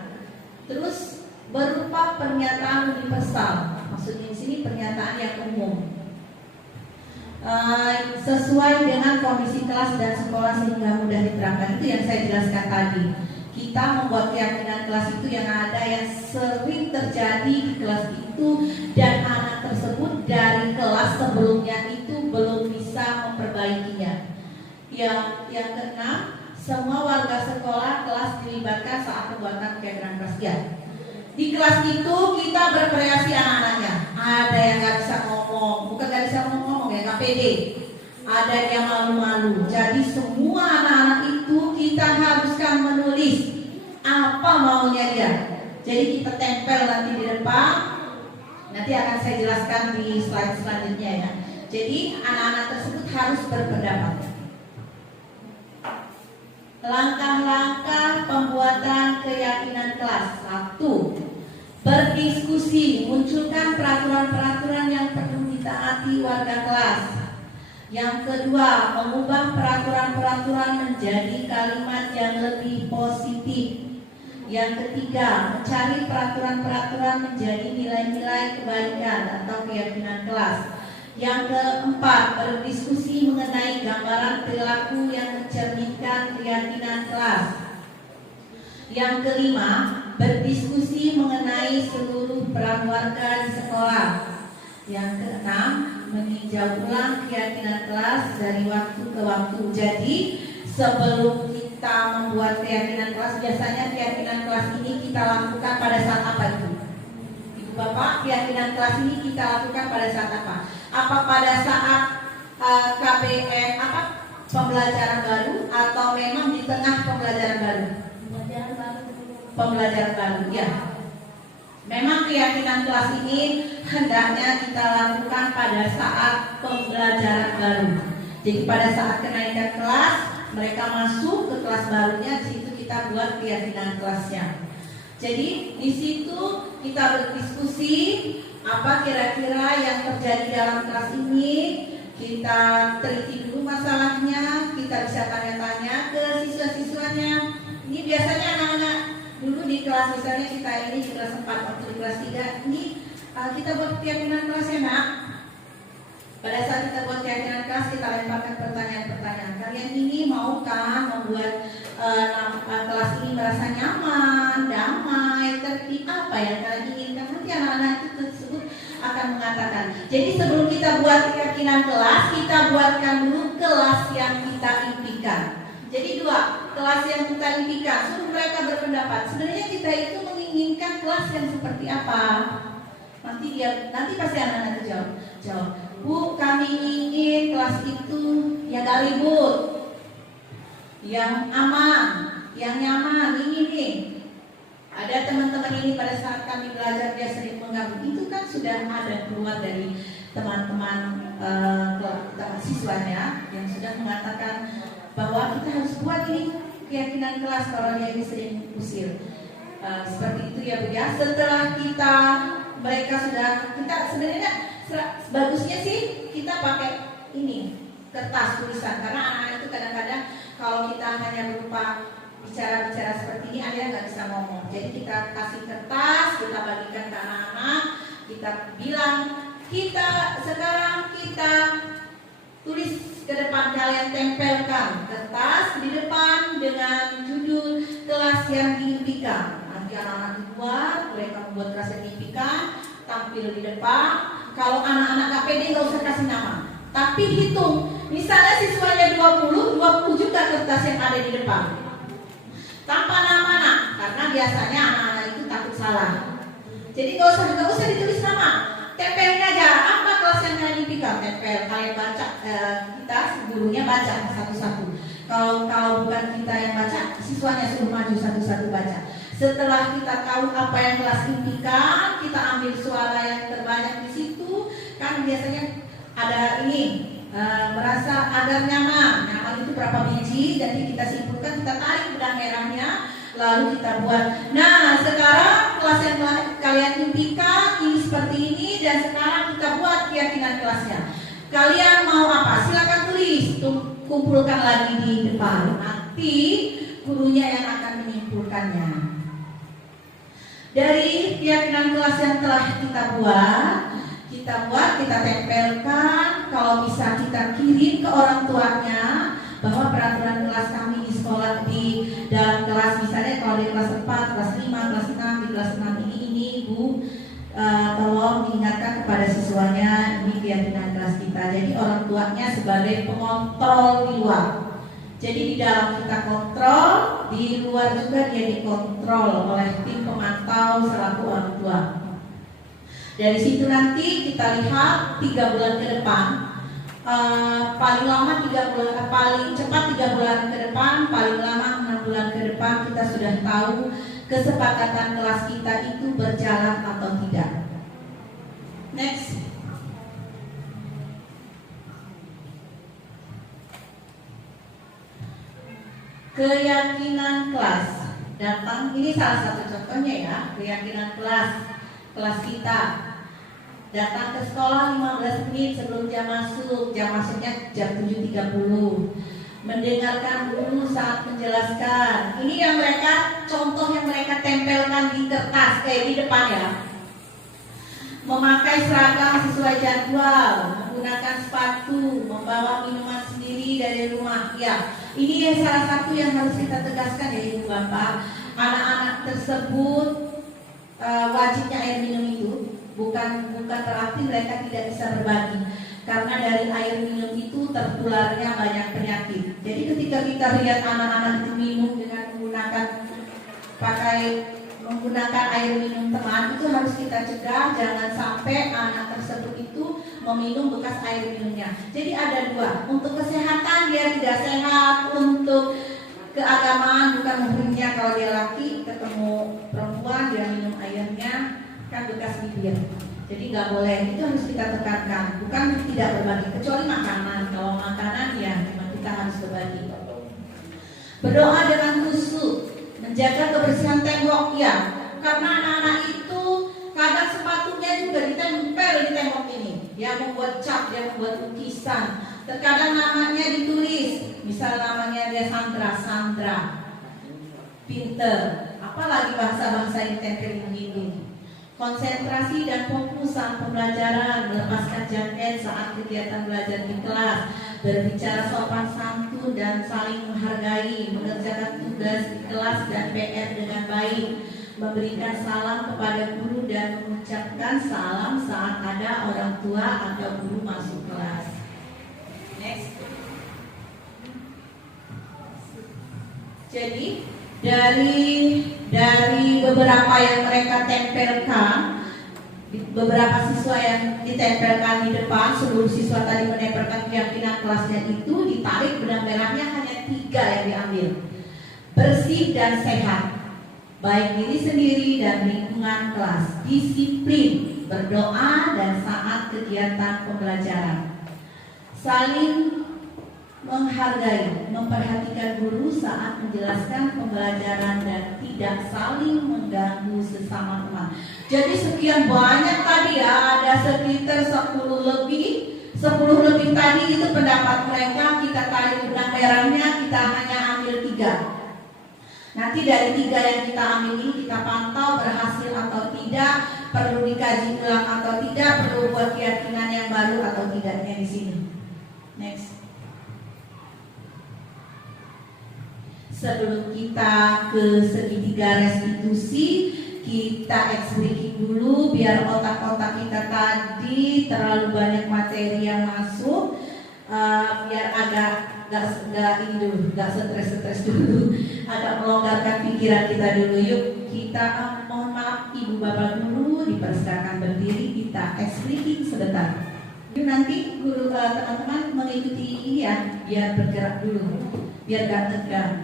Terus berupa pernyataan universal, maksudnya di sini pernyataan yang umum, sesuai dengan kondisi kelas dan sekolah sehingga mudah diterapkan. Itu yang saya jelaskan tadi. Kita membuat keyakinan kelas itu yang ada yang sering terjadi di kelas itu, dan anak tersebut dari kelas sebelumnya itu belum bisa memperbaikinya. Yang keenam, semua warga sekolah kelas dilibatkan saat pembuatan keyakinan kelas. Ya. Di kelas itu kita bervariasi anak-anaknya. Ada yang nggak bisa ngomong, bukan nggak bisa ngomong ya, nggak pede. Ada yang malu-malu. Jadi semua anak-anak itu kita haruskan menulis apa maunya dia. Jadi kita tempel nanti di depan. Nanti akan saya jelaskan di slide selanjutnya ya. Jadi anak-anak tersebut harus berpendapat. Langkah-langkah pembuatan keyakinan kelas. 1. Berdiskusi, munculkan peraturan-peraturan yang perlu ditaati warga kelas. Yang kedua, mengubah peraturan-peraturan menjadi kalimat yang lebih positif. Yang ketiga, mencari peraturan-peraturan menjadi nilai-nilai kebaikan atau keyakinan kelas. Yang keempat, berdiskusi mengenai gambaran perilaku yang mencerminkan keyakinan kelas. Yang kelima, berdiskusi mengenai seluruh peran warga di sekolah. Yang keenam, meninjau ulang keyakinan kelas dari waktu ke waktu. Jadi sebelum kita membuat keyakinan kelas, biasanya keyakinan kelas ini kita lakukan pada saat apa itu? Bapak, keyakinan kelas ini kita lakukan pada saat apa? Apa pada saat KBM pembelajaran baru atau memang di tengah pembelajaran baru? Pembelajaran baru, ya. Memang keyakinan kelas ini hendaknya kita lakukan pada saat pembelajaran baru. Jadi pada saat kenaikan kelas, mereka masuk ke kelas barunya, di situ kita buat keyakinan kelasnya. Jadi di situ kita berdiskusi apa kira-kira yang terjadi dalam kelas ini. Kita teliti dulu masalahnya, kita bisa tanya-tanya ke siswa-siswanya. Ini biasanya anak-anak dulu di kelas, misalnya kita ini di kelas 4 atau di kelas 3, ini kita buat keyakinan kelasnya, nak. Pada saat kita buat keyakinan kelas, kita lemparkan pertanyaan-pertanyaan. Kalian ini mau kan membuat kelas ini merasa nyaman, damai, tertib, apa yang kalian inginkan? Nanti anak-anak itu tersebut akan mengatakan. Jadi sebelum kita buat keyakinan kelas, kita buatkan dulu kelas yang kita impikan. Jadi 2, kelas yang kita impikan. Suruh mereka berpendapat. Sebenarnya kita itu menginginkan kelas yang seperti apa? Nanti pasti anak-anak itu jawab. Bu, kami ingin kelas itu yang gak ribut, yang aman, yang nyaman. Ini nih. Ada teman-teman ini pada saat kami belajar dia sering mengganggu. Itu kan sudah ada keluar dari teman-teman siswanya yang sudah mengatakan bahwa kita harus buat ini keyakinan kelas kalau dia ini sering usir. Seperti itu ya Bu ya. Setelah mereka sebenarnya bagusnya sih kita pakai ini kertas tulisan, karena anak-anak itu kadang-kadang kalau kita hanya berupa bicara-bicara seperti ini, ada nggak bisa ngomong. Jadi kita kasih kertas, kita bagikan ke anak-anak, kita bilang sekarang kita tulis ke depan, kalian tempelkan kertas di depan dengan judul kelas yang diimpikan. Nanti anak-anak keluar, mereka membuat kelas yang diimpikan, tampil di depan. Kalau anak-anak gak pede gak usah kasih nama, tapi hitung. Misalnya siswanya 20 juga kertas yang ada di depan tanpa nama nak, karena biasanya anak-anak itu takut salah. Jadi gak usah ditulis nama, tempelin aja apa kelas yang kalian impikan, tempel. Kalian baca, kita gurunya baca satu-satu. Kalau bukan kita yang baca, siswanya suruh maju satu-satu baca. Setelah kita tahu apa yang kelas impikan, kita ambil suara yang terbanyak di situ. Kan biasanya ada ini merasa agar nyaman itu berapa biji, jadi kita simpulkan, kita tarik benang merahnya, lalu kita buat. Nah sekarang kelas yang kalian impikan ini seperti ini, dan sekarang kita buat keyakinan kelasnya. Kalian mau apa? Silakan tulis, kumpulkan lagi di depan. Nanti gurunya yang akan menyimpulkannya. Dari keyakinan kelas yang telah kita buat, kita tempelkan. Kalau bisa kita kirim ke orang tuanya bahwa peraturan kelas kami di sekolah di dalam kelas, misalnya kalau di kelas 4, kelas 5, kelas 6, di kelas 6 ini Bu, tolong diingatkan kepada siswanya, ini keyakinan kelas kita. Jadi orang tuanya sebagai pengontrol di luar. Jadi di dalam kita kontrol, di luar juga dia dikontrol oleh tim pemantau selaku orang tua. Dari situ nanti kita lihat 3 bulan ke depan, paling lama 3 bulan, paling cepat 3 bulan ke depan, paling lama 6 bulan ke depan kita sudah tahu kesepakatan kelas kita itu berjalan atau tidak. Next. Keyakinan kelas datang, ini salah satu contohnya ya, keyakinan kelas kita datang ke sekolah 15 menit sebelum jam masuknya jam 7.30, mendengarkan guru saat menjelaskan. Ini yang contoh yang mereka tempelkan di kertas, di depan ya. Memakai seragam sesuai jadwal, menggunakan sepatu, membawa minuman sendiri dari rumah. Ya, ini yang salah satu yang harus kita tegaskan ya Ibu Bapak. Anak-anak tersebut wajibnya air minum itu bukan berarti mereka tidak bisa berbagi, karena dari air minum itu tertularnya banyak penyakit. Jadi ketika kita lihat anak-anak itu minum dengan menggunakan pakai menggunakan air minum teman itu harus kita cegah, jangan sampai anak tersebut itu meminum bekas air minumnya. Jadi ada dua, untuk kesehatan dia tidak sehat, untuk keagamaan bukan muhrimnya. Kalau dia laki ketemu perempuan dia minum airnya kan bekas bibir, jadi nggak boleh. Itu harus kita tekankan, bukan tidak berbagi, kecuali makanan. Kalau makanan ya memang kita harus berbagi. Berdoa dengan khusyuk, menjaga kebersihan tembok ya, karena anak-anak itu kadang sepatunya juga ditempel di tembok ini. Dia membuat cap, dia membuat lukisan. Terkadang namanya ditulis, misal namanya dia Sandra, pinter. Apalagi bahasa-bahasa yang ditempel ini. Konsentrasi dan fokus saat pembelajaran, melepaskan jaket saat kegiatan belajar di kelas, berbicara sopan santun dan saling menghargai, mengerjakan tugas di kelas dan PR dengan baik, memberikan salam kepada guru dan mengucapkan salam saat ada orang tua atau guru masuk kelas. Next. Jadi dari beberapa yang mereka tempelkan, beberapa siswa yang ditempelkan di depan, seluruh siswa tadi menempelkan keyakinan kelasnya itu, ditarik benang merahnya hanya 3 yang diambil. Bersih dan sehat, baik diri sendiri dan lingkungan kelas, disiplin, berdoa dan saat kegiatan pembelajaran, saling menghargai, memperhatikan guru saat menjelaskan pembelajaran dan tidak saling mengganggu sesama teman. Jadi sekian banyak tadi ya, ada sekitar 10 lebih tadi itu pendapat mereka. Kita tarik benang merahnya, kita hanya ambil 3. Nanti dari 3 yang kita ambil ini kita pantau berhasil atau tidak, perlu dikaji ulang atau tidak, perlu buat keyakinan yang baru atau tidaknya di sini. Next. Sebelum kita ke segitiga restitusi, kita eksplisit dulu biar otak-otak kita tadi terlalu banyak materi yang masuk, biar agak gak stres dulu, agak melonggarkan pikiran kita dulu. Yuk kita mohon maaf ibu bapak dulu dipersilakan berdiri, kita eksplisit sebentar. Yuk nanti guru teman-teman mengikuti ini ya, biar bergerak dulu, biar gak tegang.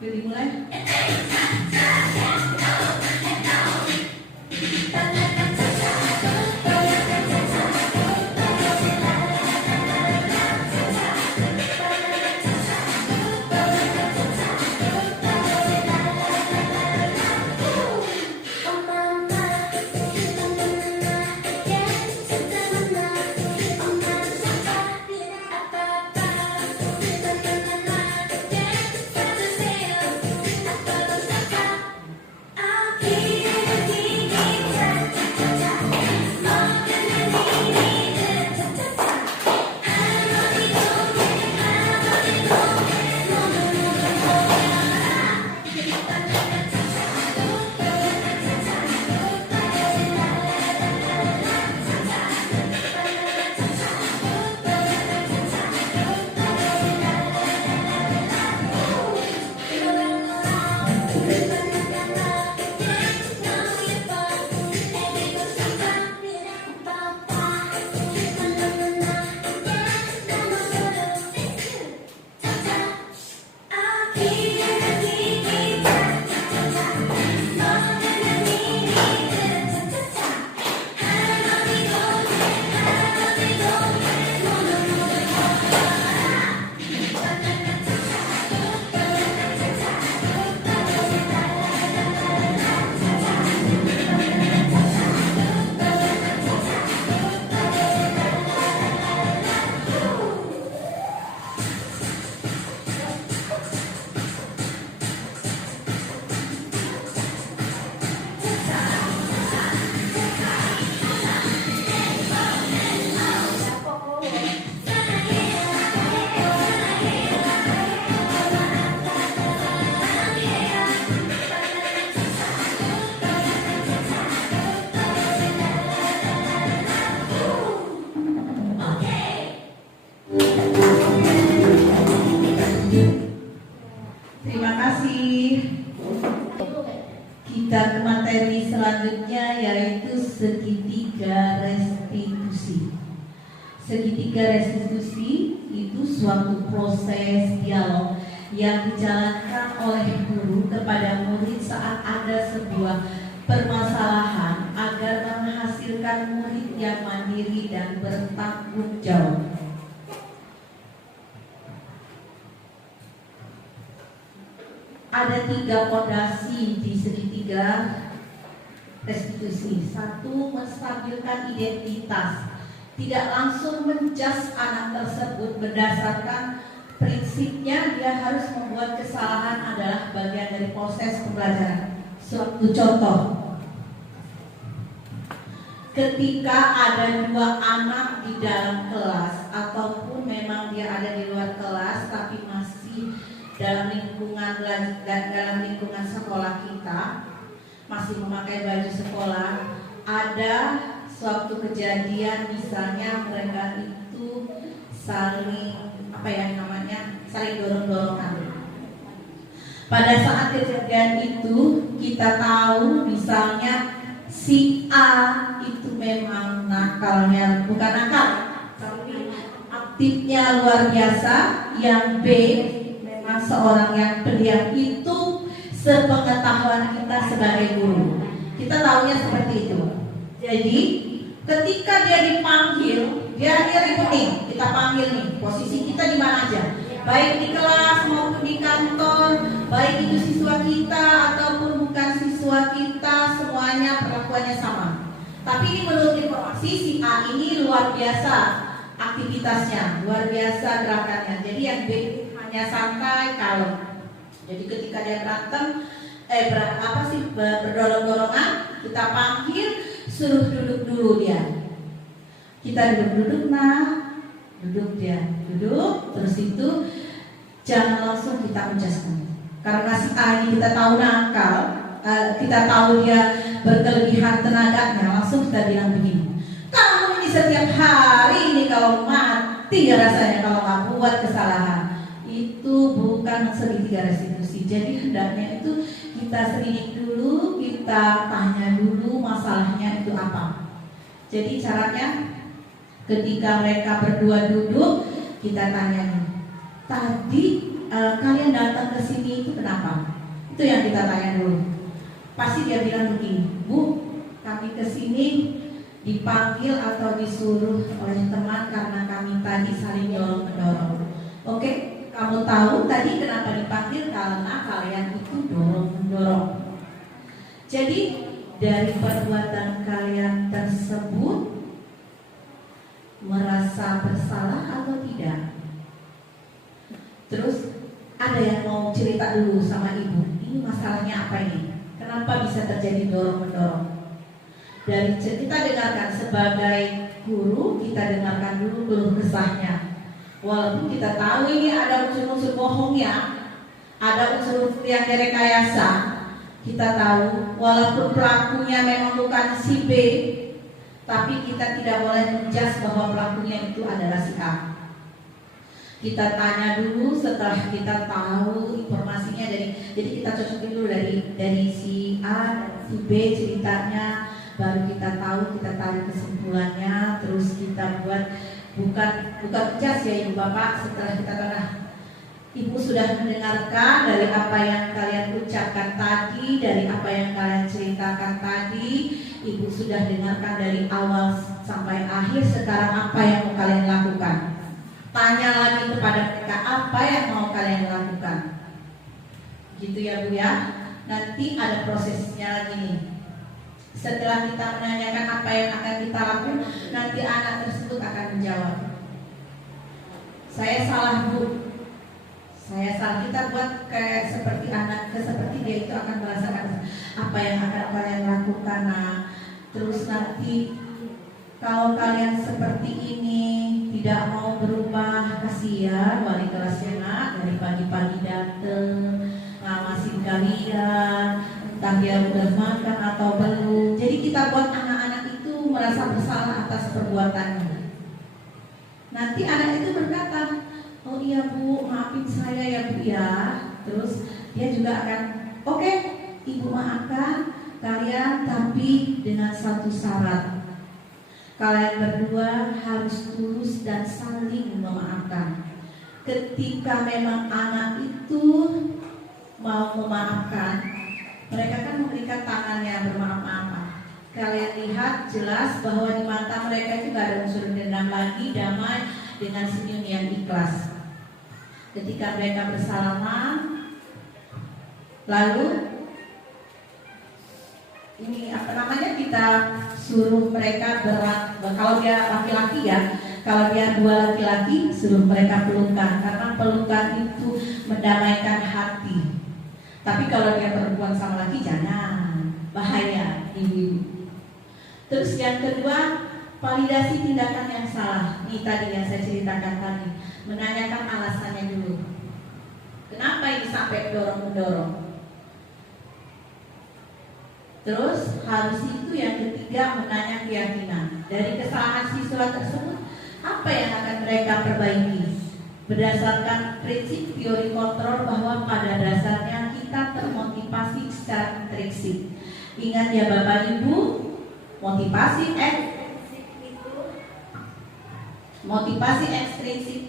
Yuk dimulai. segitiga restitusi itu suatu proses dialog yang dijalankan oleh guru kepada murid saat ada sebuah permasalahan agar menghasilkan murid yang mandiri dan bertanggung jawab. Ada 3 fondasi di segitiga restitusi. 1, menstabilkan identitas. Tidak langsung menjudge anak tersebut berdasarkan prinsipnya dia harus membuat kesalahan adalah bagian dari proses pembelajaran. Suatu contoh, ketika ada 2 anak di dalam kelas ataupun memang dia ada di luar kelas tapi masih dalam lingkungan sekolah kita, masih memakai baju sekolah, ada suatu kejadian misalnya mereka itu saling saling dorong-dorongan. Pada saat kejadian itu kita tahu misalnya si A itu memang nakalnya, bukan nakal, tapi aktifnya luar biasa. Yang B memang seorang yang pendiam. Itu sepengetahuan kita sebagai guru. Kita tahunya seperti itu. Jadi ketika dia dipanggil, dia ribut nih, kita panggil nih, posisi kita di mana aja, baik di kelas maupun di kantor, baik itu siswa kita ataupun bukan siswa kita, semuanya perlakuannya sama. Tapi ini menurut informasi si A ini luar biasa aktivitasnya, luar biasa gerakannya. Jadi yang B hanya santai, kalem. Jadi ketika dia berantem, berdorong-dorongan, kita panggil, suruh duduk dulu dia. Kita duduk duduk dia, duduk, terus itu jangan langsung kita menjelaskan. Karena si A ini kita tahu nakal, kita tahu dia berkelebihan tenaganya, langsung kita bilang begini, kamu ini setiap hari ini kalau mati ya rasanya kalau nggak buat kesalahan. Itu bukan segitiga restitusi. Jadi hendaknya itu kita selidik dulu, kita tanya dulu masalahnya itu apa. Jadi caranya ketika mereka berdua duduk, kita tanya nih, tadi kalian datang ke sini itu kenapa? Itu yang kita tanya dulu. Pasti dia bilang begini, Bu, kami ke sini dipanggil atau disuruh oleh teman karena kami tadi saling dorong-mendorong. Oke, kamu tahu tadi kenapa dipanggil? Karena kalian itu dorong-mendorong. Jadi dari perbuatan kalian tersebut merasa bersalah atau tidak? Terus ada yang mau cerita dulu sama ibu, ini masalahnya apa ini? Kenapa bisa terjadi dorong-mendorong? Dari kita dengarkan sebagai guru, kita dengarkan dulu keluh kesahnya. Walaupun kita tahu ini ada unsur-unsur bohongnya, ada unsur-unsur yang direkayasa, kita tahu walaupun pelakunya memang bukan si B, tapi kita tidak boleh menjudge bahwa pelakunya itu adalah si A. Kita tanya dulu setelah kita tahu informasinya jadi kita cocokin dulu dari si A, si B ceritanya, baru kita tahu, kita tarik kesimpulannya, terus kita buat bukan menjudge ya ibu bapak. Setelah kita tahu, ibu sudah mendengarkan dari apa yang kalian ucapkan tadi, dari apa yang kalian ceritakan tadi. Ibu sudah dengarkan dari awal sampai akhir. Sekarang apa yang mau kalian lakukan? Tanya lagi kepada mereka, apa yang mau kalian lakukan? Gitu ya Bu ya. Nanti ada prosesnya lagi nih. Setelah kita menanyakan apa yang akan kita lakukan, nanti anak tersebut akan menjawab, saya salah Bu, saya salah. Kita buat kayak seperti anak, seperti dia itu akan merasakan apa yang akan kalian lakukan. Nah, terus nanti kalau kalian seperti ini tidak mau berubah, kasihan wali kelasnya nak, dari pagi-pagi dateng ngawasin kalian, entah dia udah makan atau belum. Jadi kita buat anak-anak itu merasa bersalah atas perbuatannya. Nanti anak itu berkata, oh iya Bu, maafin saya ya Bu ya. Terus dia juga akan, oke, Ibu maafkan kalian, tapi dengan satu syarat. kalian berdua harus tulus dan saling memaafkan. Ketika memang anak itu mau memaafkan, mereka kan memberikan tangannya bermaaf-maafan. Kalian lihat jelas bahwa di mata mereka itu gak ada unsur dendam lagi, damai dengan senyum yang ikhlas. Ketika mereka bersalaman, lalu ini kita suruh mereka berat. Kalau dia laki-laki ya, kalau dia dua laki-laki, suruh mereka pelukan, karena pelukan itu mendamaikan hati. Tapi kalau dia perempuan sama laki, jangan, bahaya ibu-ibu. Terus yang kedua, validasi tindakan yang salah. Ini tadi yang saya ceritakan tadi, menanyakan alasannya dulu. Kenapa ini sampai dorong-mendorong? Terus harus itu yang ketiga, menanya keyakinan. Dari kesalahan siswa tersebut, apa yang akan mereka perbaiki? Berdasarkan prinsip teori kontrol bahwa pada dasarnya kita termotivasi secara intrinsik. Ingat ya Bapak Ibu, motivasi ekstrinsik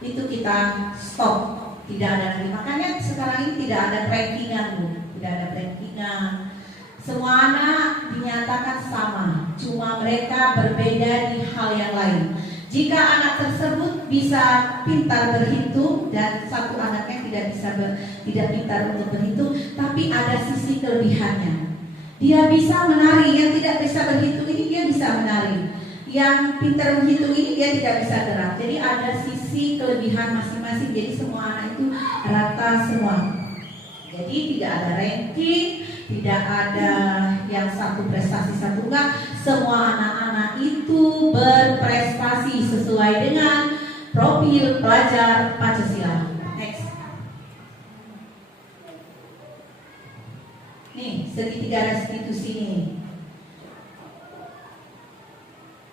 itu kita stop, tidak ada lagi. Makanya sekarang ini tidak ada rankingan Bu, tidak ada rankingan. Semua anak dinyatakan sama, cuma mereka berbeda di hal yang lain. Jika anak tersebut bisa pintar berhitung dan satu anaknya tidak pintar untuk berhitung, tapi ada sisi kelebihannya. Dia bisa menari, yang tidak bisa berhitung ini dia bisa menari. Yang pintar berhitung ini dia tidak bisa gerak. Jadi ada sisi kelebihan masing-masing. Jadi semua anak itu rata semua. Jadi tidak ada ranking, tidak ada yang satu prestasi satu enggak. Semua anak-anak itu berprestasi sesuai dengan profil pelajar Pancasila. Next. Nih, segitiga restitusi ini.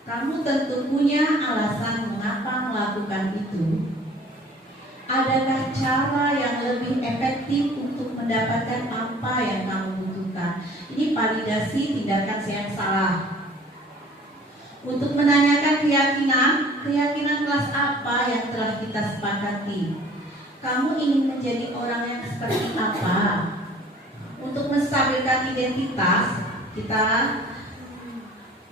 Kamu tentu punya alasan mengapa melakukan itu. Adakah cara yang lebih efektif untuk mendapatkan apa yang kamu butuhkan? Ini validasi tindakan yang salah. Untuk menanyakan keyakinan kelas apa yang telah kita sepakati. Kamu ingin menjadi orang yang seperti apa? Untuk menstabilkan identitas, kita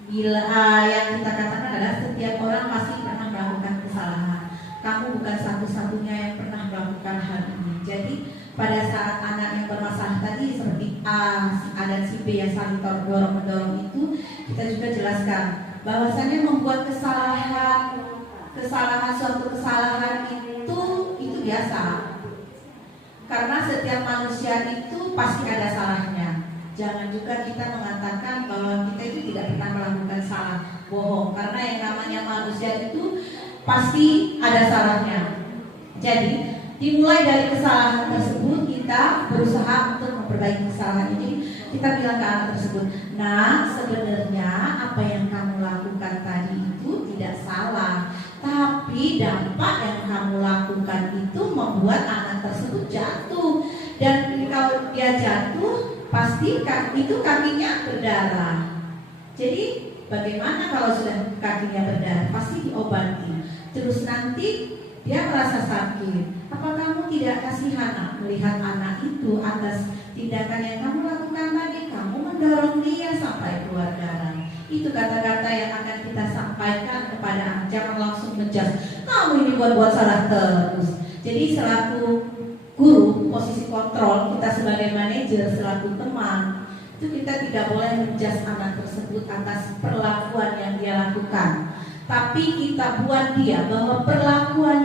yang kita katakan adalah setiap orang pasti pernah melakukan kesalahan. Kamu bukan satu-satunya yang pernah melakukan hal ini. Jadi pada saat anak yang bermasalah tadi seperti A dan si B yang saling dorong-mendorong itu, kita juga jelaskan bahwasanya membuat suatu kesalahan itu biasa. Karena setiap manusia itu pasti ada salahnya. Jangan juga kita mengatakan bahwa kita itu tidak pernah melakukan salah, bohong. Karena yang namanya manusia itu pasti ada salahnya. Jadi dimulai dari kesalahan tersebut, kita berusaha untuk memperbaiki kesalahan ini. Kita bilang ke anak tersebut, nah sebenarnya apa yang kamu lakukan tadi itu tidak salah, tapi dampak yang kamu lakukan itu membuat anak tersebut jatuh. Dan kalau dia jatuh, pasti itu kakinya berdarah. Jadi bagaimana kalau sudah kakinya berdarah? Pasti diobati. Terus nanti dia merasa sakit. Apa kamu tidak kasihan melihat anak itu atas tindakan yang kamu lakukan tadi? Kamu mendorong dia sampai keluar darah. Itu kata-kata yang akan kita sampaikan kepada anak. Jangan langsung menjudge, kamu ini buat salah terus. Jadi selaku guru, posisi kontrol, kita sebagai manajer, selaku teman, itu kita tidak boleh menjudge anak tersebut atas perlakuan yang dia lakukan. Tapi kita buat dia bahwa perlakuan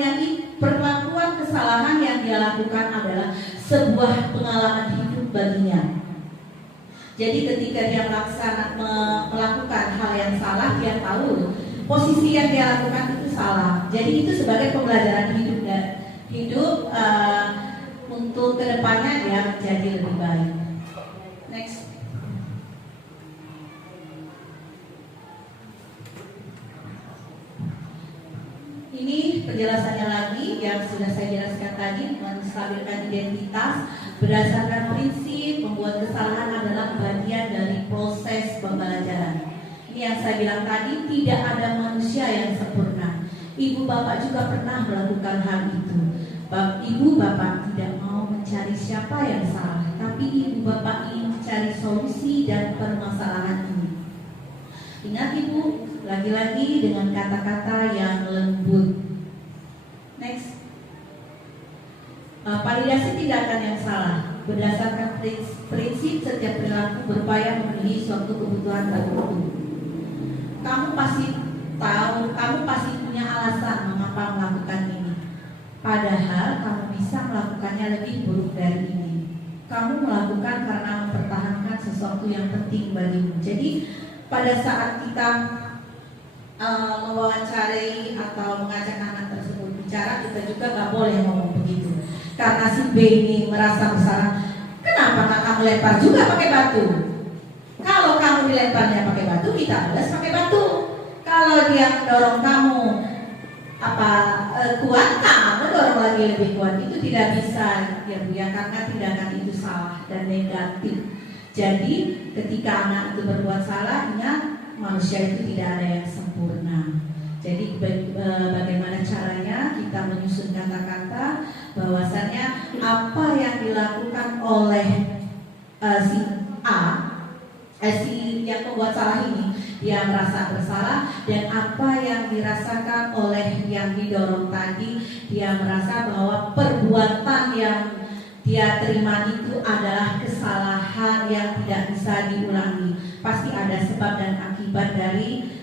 kesalahan yang dia lakukan adalah sebuah pengalaman hidup baginya. Jadi ketika dia melakukan hal yang salah, dia tahu posisi yang dia lakukan itu salah. Jadi itu sebagai pembelajaran hidup untuk kedepannya dia menjadi lebih baik. Next. Ini penjelasannya lagi yang sudah saya jelaskan tadi, menstabilkan identitas berdasarkan prinsip membuat kesalahan adalah bagian dari proses pembelajaran. Ini yang saya bilang tadi, tidak ada manusia yang sempurna. Ibu bapak juga pernah melakukan hal itu. Ibu bapak tidak mau mencari siapa yang salah, tapi ibu bapak ingin mencari solusi dan permasalahan ini. Ingat ibu, lagi-lagi dengan kata-kata yang lembut. Next. Validasi tindakan yang salah berdasarkan prinsip setiap perilaku berupaya memenuhi suatu kebutuhan tertentu. Kamu pasti tahu, kamu pasti punya alasan mengapa melakukan ini. Padahal kamu bisa melakukannya lebih buruk dari ini. Kamu melakukan karena mempertahankan sesuatu yang penting bagimu. Jadi pada saat kita mewawancarai atau mengajak anak tersebut bicara, kita juga gak boleh ngomong begitu. Karena si B ini merasa bersalah. Kenapa gak kamu lempar juga pakai batu? Kalau kamu dilemparnya pakai batu, kita balas pakai batu. Kalau dia mendorong kamu kuat, kamu dorong lagi lebih kuat. Itu tidak bisa ya Bu ya, karena tindakan itu salah dan negatif. Jadi ketika anak itu berbuat salah, ingat manusia itu tidak ada yang sempurna. Jadi bagaimana caranya kita menyusun kata-kata bahwasannya apa yang dilakukan oleh si A, si yang membuat salah ini, dia merasa bersalah, dan apa yang dirasakan oleh yang didorong tadi, dia merasa bahwa perbuatan yang dia terima itu adalah kesalahan yang tidak bisa diulangi. Pasti ada sebab dan akibat dari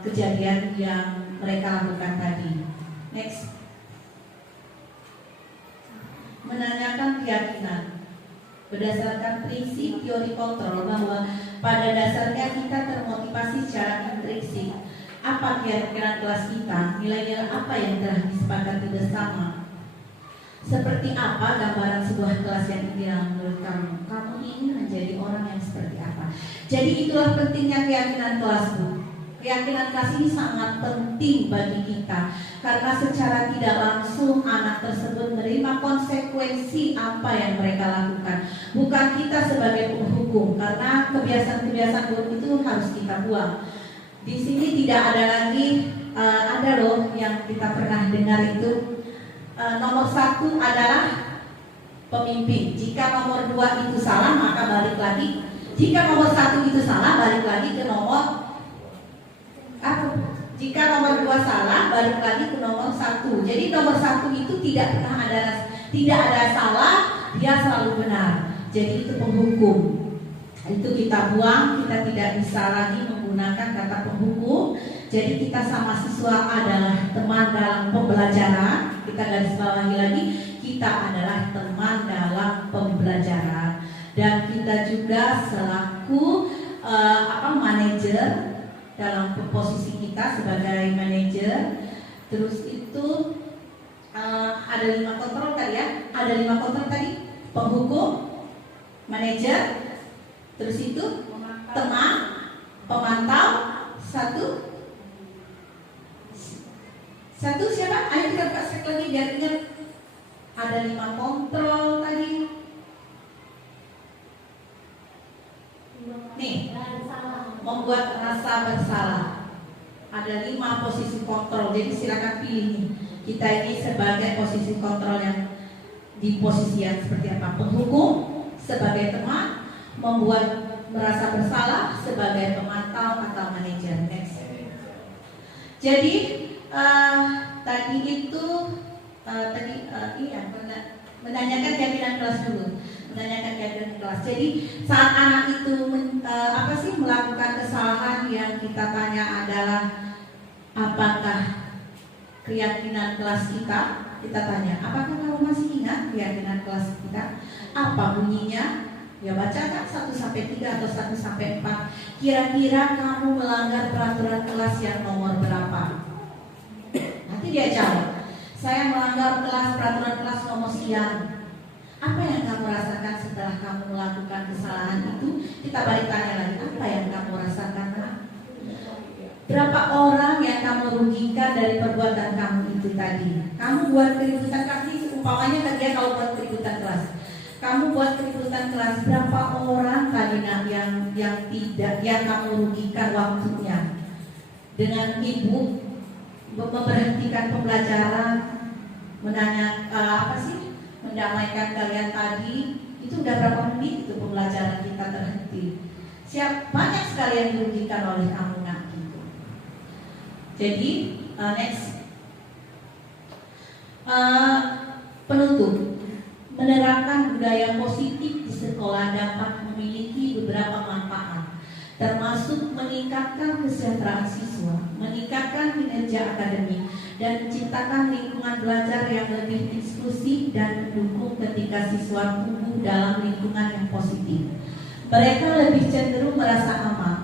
kejadian yang mereka lakukan tadi. Next. Menanyakan keyakinan berdasarkan prinsip teori kontrol bahwa pada dasarnya kita termotivasi secara intrinsik. Apa keyakinan kelas kita, nilai-nilai apa yang telah disepakati bersama. Seperti apa gambaran sebuah kelas yang ideal menurut kamu? Kamu ingin menjadi orang yang seperti apa? Jadi itulah pentingnya keyakinan kelas, Bu. Keyakinan kelas ini sangat penting bagi kita, karena secara tidak langsung anak tersebut menerima konsekuensi apa yang mereka lakukan. Bukan kita sebagai penghukum, karena kebiasaan-kebiasaan buruk itu harus kita buang. Di sini tidak ada lagi, ada loh yang kita pernah dengar itu, nomor 1 adalah pemimpin. Jika nomor 2 itu salah, maka balik lagi. Jika nomor 1 itu salah, balik lagi ke nomor jika nomor 2 salah, balik lagi ke nomor 1. Jadi nomor 1 itu tidak ada salah, dia selalu benar. Jadi itu penghukum. Itu kita buang, kita tidak bisa lagi menggunakan kata penghukum. Jadi kita sama siswa adalah teman dalam pembelajaran. Kita garis bawahi lagi, kita adalah teman dalam pembelajaran. Dan kita juga selaku manajer dalam posisi kita sebagai manajer. Terus itu ada 5 kontrol tadi ya. Ada 5 kontrol tadi. Penghukum, manajer, terus itu teman, pemantau, satu siapa? Ayo kita cek lagi biar ingat. Ada 5 kontrol tadi. Nih, membuat rasa bersalah. Ada 5 posisi kontrol. Jadi silakan pilih nih. Kita ini sebagai posisi kontrol yang di posisi yang seperti apa? Penghukum sebagai teman, membuat merasa bersalah sebagai pemantau atau manajer. Next. Jadi tadi itu menanyakan keyakinan kelas dulu. Menanyakan keyakinan kelas. Jadi saat anak itu melakukan kesalahan, yang kita tanya adalah apakah keyakinan kelas kita? Kita tanya, apakah kamu masih ingat keyakinan kelas kita? Apa bunyinya? Ya bacakan 1-3 atau 1-4. Kira-kira kamu melanggar peraturan kelas yang nomor berapa? Nanti dia jawab, saya melanggar peraturan kelas nomor sekian. Apa yang kamu rasakan setelah kamu melakukan kesalahan itu? Kita balik tanya lagi, apa yang kamu rasakan? Berapa orang yang kamu rugikan dari perbuatan kamu itu tadi? Kamu buat keributan kelas ini, umpamanya kan dia kalau buat keributan kelas. Kamu buat keributan kelas, berapa orang tadi yang kamu rugikan waktunya dengan ibu memberhentikan pembelajaran, mendamaikan kalian tadi. Itu udah berapa menit itu pembelajaran kita terhenti. Banyak sekali yang dirugikan oleh kamu nak gitu. Jadi next penutup, menerapkan budaya positif di sekolah dapat memiliki beberapa manfaat, termasuk meningkatkan kesejahteraan siswa, meningkatkan kinerja akademik, dan menciptakan lingkungan belajar yang lebih inklusif dan mendukung ketika siswa tumbuh dalam lingkungan yang positif. Mereka lebih cenderung merasa aman,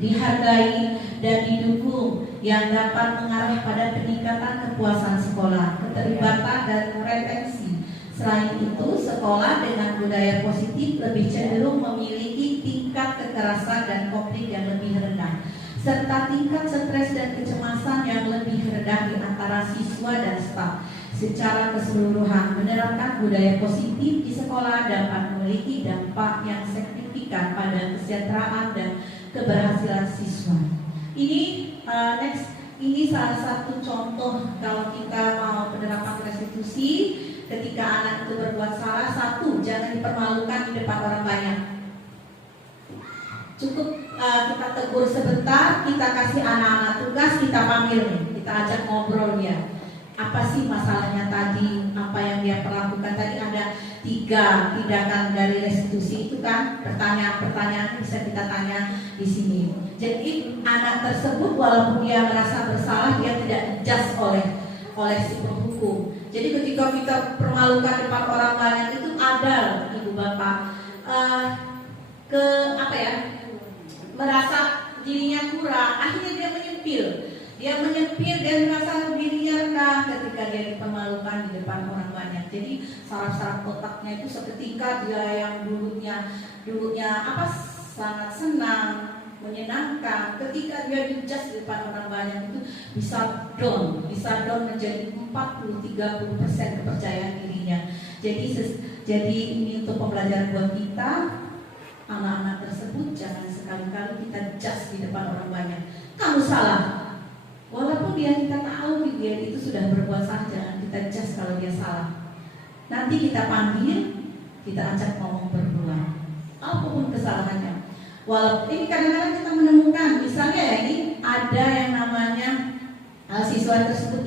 dihargai, dan didukung, yang dapat mengarah pada peningkatan kepuasan sekolah, keterlibatan, dan retensi. Selain itu, sekolah dengan budaya positif lebih cenderung memiliki tingkat kekerasan dan konflik yang lebih rendah, serta tingkat stres dan kecemasan yang lebih rendah di antara siswa dan staf. Secara keseluruhan, menerapkan budaya positif di sekolah dapat memiliki dampak yang signifikan pada kesejahteraan dan keberhasilan siswa. Ini salah satu contoh kalau kita mau penerapan restitusi. Ketika anak itu berbuat salah, satu, jangan dipermalukan di depan orang banyak. Cukup kita tegur sebentar, kita kasih anak-anak tugas, kita panggil nih, kita ajak ngobrol dia. Apa sih masalahnya tadi? Apa yang dia perlakukan tadi? Ada 3 tindakan dari restitusi itu kan? Pertanyaan bisa kita tanya di sini. Jadi anak tersebut walaupun dia merasa bersalah, dia tidak dijudge oleh si penghukum. Jadi ketika kita permalukan depan orang banyak itu ada ibu bapak merasa dirinya kurang, akhirnya dia menyempil dan merasa dirinya rendah ketika dia dipermalukan di depan orang banyak. Jadi saraf-saraf otaknya itu seketika dia yang dulunya sangat senang, menyenangkan, ketika dia dijudge di depan orang banyak itu bisa down menjadi 40-30% kepercayaan dirinya. Jadi ini untuk pembelajaran buat kita, anak-anak tersebut jangan sekali-kali kita judge di depan orang banyak. Kamu salah, walaupun kita tahu dia itu sudah berbuat salah, jangan kita judge kalau dia salah. Nanti kita panggil, kita ajak ngomong berdua, apapun kesalahannya. Walaupun ini kadang-kadang kita menemukan, misalnya ini ada yang namanya siswa tersebut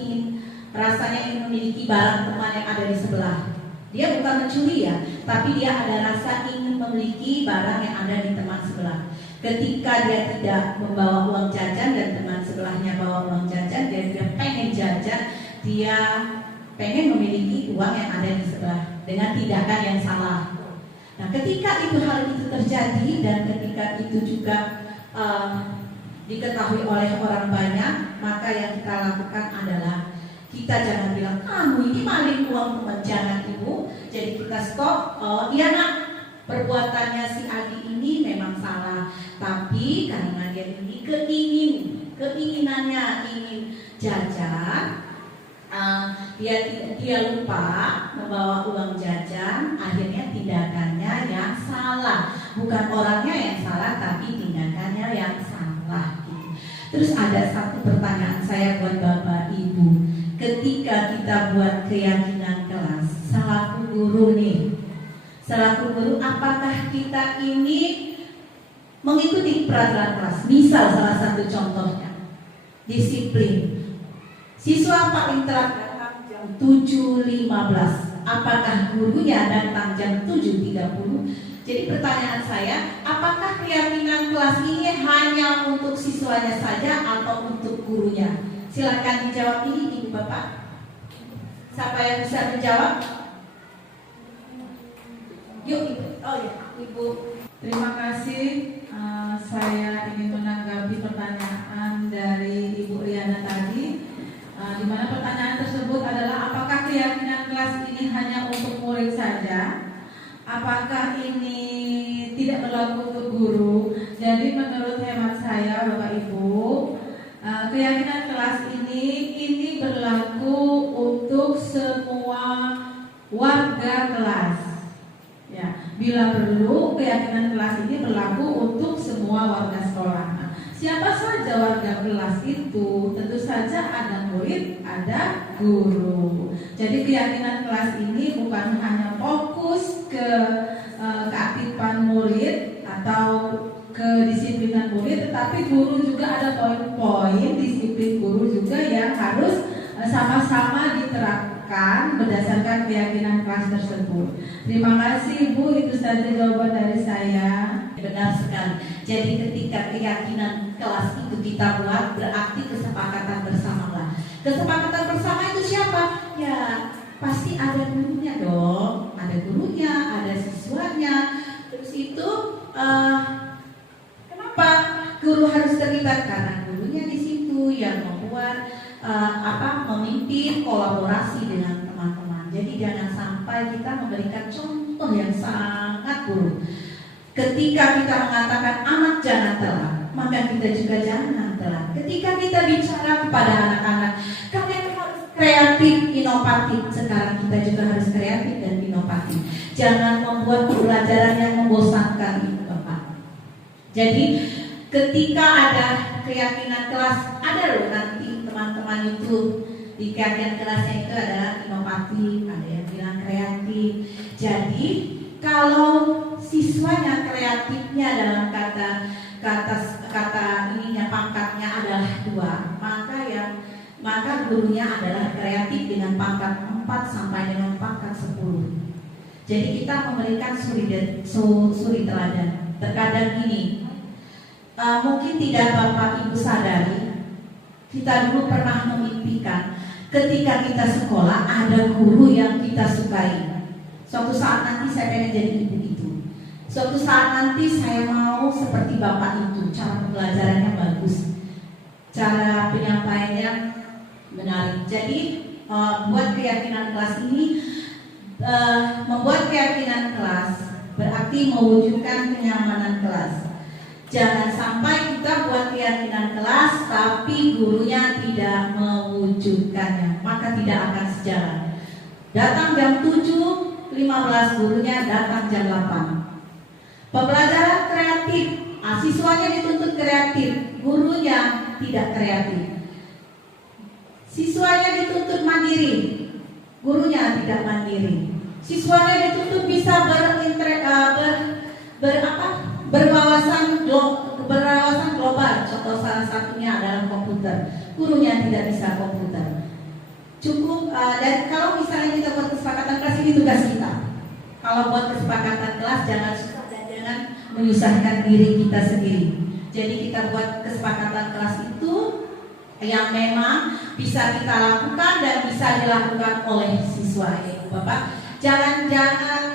rasanya ingin memiliki barang teman yang ada di sebelah. Dia bukan mencuri ya, tapi dia ada rasa ingin memiliki barang yang ada di teman sebelah. Ketika dia tidak membawa uang jajan dan teman sebelahnya bawa uang jajan, dia pengen jajan, dia pengen memiliki uang yang ada di sebelah dengan tindakan yang salah. Nah, ketika hal itu terjadi dan ketika itu juga diketahui oleh orang banyak, maka yang kita lakukan adalah kita jangan bilang kamu ini maling uang teman, jangan ibu. Jadi kita stop. Oh iya nak, perbuatannya si Adi ini memang salah, tapi karena dia ini keinginannya ingin jajan, dia lupa membawa uang jajan, akhirnya tindakannya yang salah. Bukan orangnya yang salah, tapi tindakannya yang salah gitu. Terus ada satu pertanyaan saya buat Bapak Ibu. Ketika kita buat keyakinan kelas, selaku guru nih, apakah kita ini mengikuti peraturan kelas? Misal salah satu contohnya, disiplin. Siswa paling telat datang jam 7.15. Apakah gurunya datang jam 7.30? Jadi pertanyaan saya, apakah keyakinan kelas ini hanya untuk siswanya saja atau untuk gurunya? Silakan dijawab ini Ibu Bapak. Siapa yang bisa menjawab? Yuk Ibu. Oh ya, Ibu. Terima kasih. Saya ingin menanggapi pertanyaan dari Ibu Riana tadi, di mana pertanyaan tersebut adalah apakah keyakinan kelas ini hanya untuk murid saja? Apakah ini tidak berlaku untuk guru? Jadi menurut hemat saya Bapak Ibu, keyakinan kelas ini berlaku untuk semua warga kelas. Bila perlu, keyakinan kelas ini berlaku untuk semua warga sekolah. Nah, siapa saja warga kelas itu? Tentu saja ada murid, ada guru. Jadi keyakinan kelas ini bukan hanya fokus ke keaktifan murid atau kedisiplinan murid, tetapi guru juga ada poin-poin disiplin guru juga yang harus sama-sama diterapkan berdasarkan keyakinan kelas tersebut. Terima kasih Ibu, itu saja jawaban dari saya. Benar sekali. Jadi ketika keyakinan kelas itu kita buat, berarti kesepakatan bersama lah. Kesepakatan bersama itu siapa? Ya pasti ada gurunya dong. Ada gurunya, ada siswanya. Terus itu kenapa guru harus terlibat? Karena gurunya di situ yang membuat memimpin kolaborasi dengan teman-teman. Jadi jangan sampai kita memberikan contoh yang sangat buruk. Ketika kita mengatakan anak jangan telat, maka kita juga jangan telat. Ketika kita bicara kepada anak-anak, kalian harus kreatif, inovatif. Sekarang kita juga harus kreatif dan inovatif. Jangan membuat pembelajaran yang membosankan itu, Bapak. Jadi ketika ada keyakinan kelas, ada loh nanti teman-teman itu di keyakinan kelasnya itu adalah inovatif, ada yang bilang kreatif. Jadi kalau siswanya kreatifnya dalam kata ininya pangkatnya adalah 2, maka gurunya adalah kreatif dengan pangkat 4 sampai dengan pangkat 10. Jadi kita memberikan suri teladan. Terkadang ini mungkin tidak Bapak Ibu sadari, kita dulu pernah memimpikan ketika kita sekolah ada guru yang kita sukai. Suatu saat nanti saya pengen jadi ibu itu. Suatu saat nanti saya mau seperti Bapak itu. Cara pembelajarannya bagus, cara penyampaiannya menarik. Jadi buat keyakinan kelas ini, membuat keyakinan kelas berarti mewujudkan kenyamanan kelas. Jangan sampai kita buat keyakinan kelas tapi gurunya tidak mewujudkannya, maka tidak akan sejalan. Datang jam 7:15, gurunya datang jam 8. Pembelajaran kreatif, siswanya dituntut kreatif, gurunya tidak kreatif. Siswanya dituntut mandiri, gurunya tidak mandiri. Siswanya dituntut bisa berwawasan global. Contoh salah satunya adalah komputer. Gurunya tidak bisa komputer. Cukup dan kalau misalnya kita buat kesepakatan kelas, ini tugas kita. Kalau buat kesepakatan kelas jangan susah dan jangan menyusahkan diri kita sendiri. Jadi kita buat kesepakatan kelas itu yang memang bisa kita lakukan dan bisa dilakukan oleh siswa. Ya, Bapak, jangan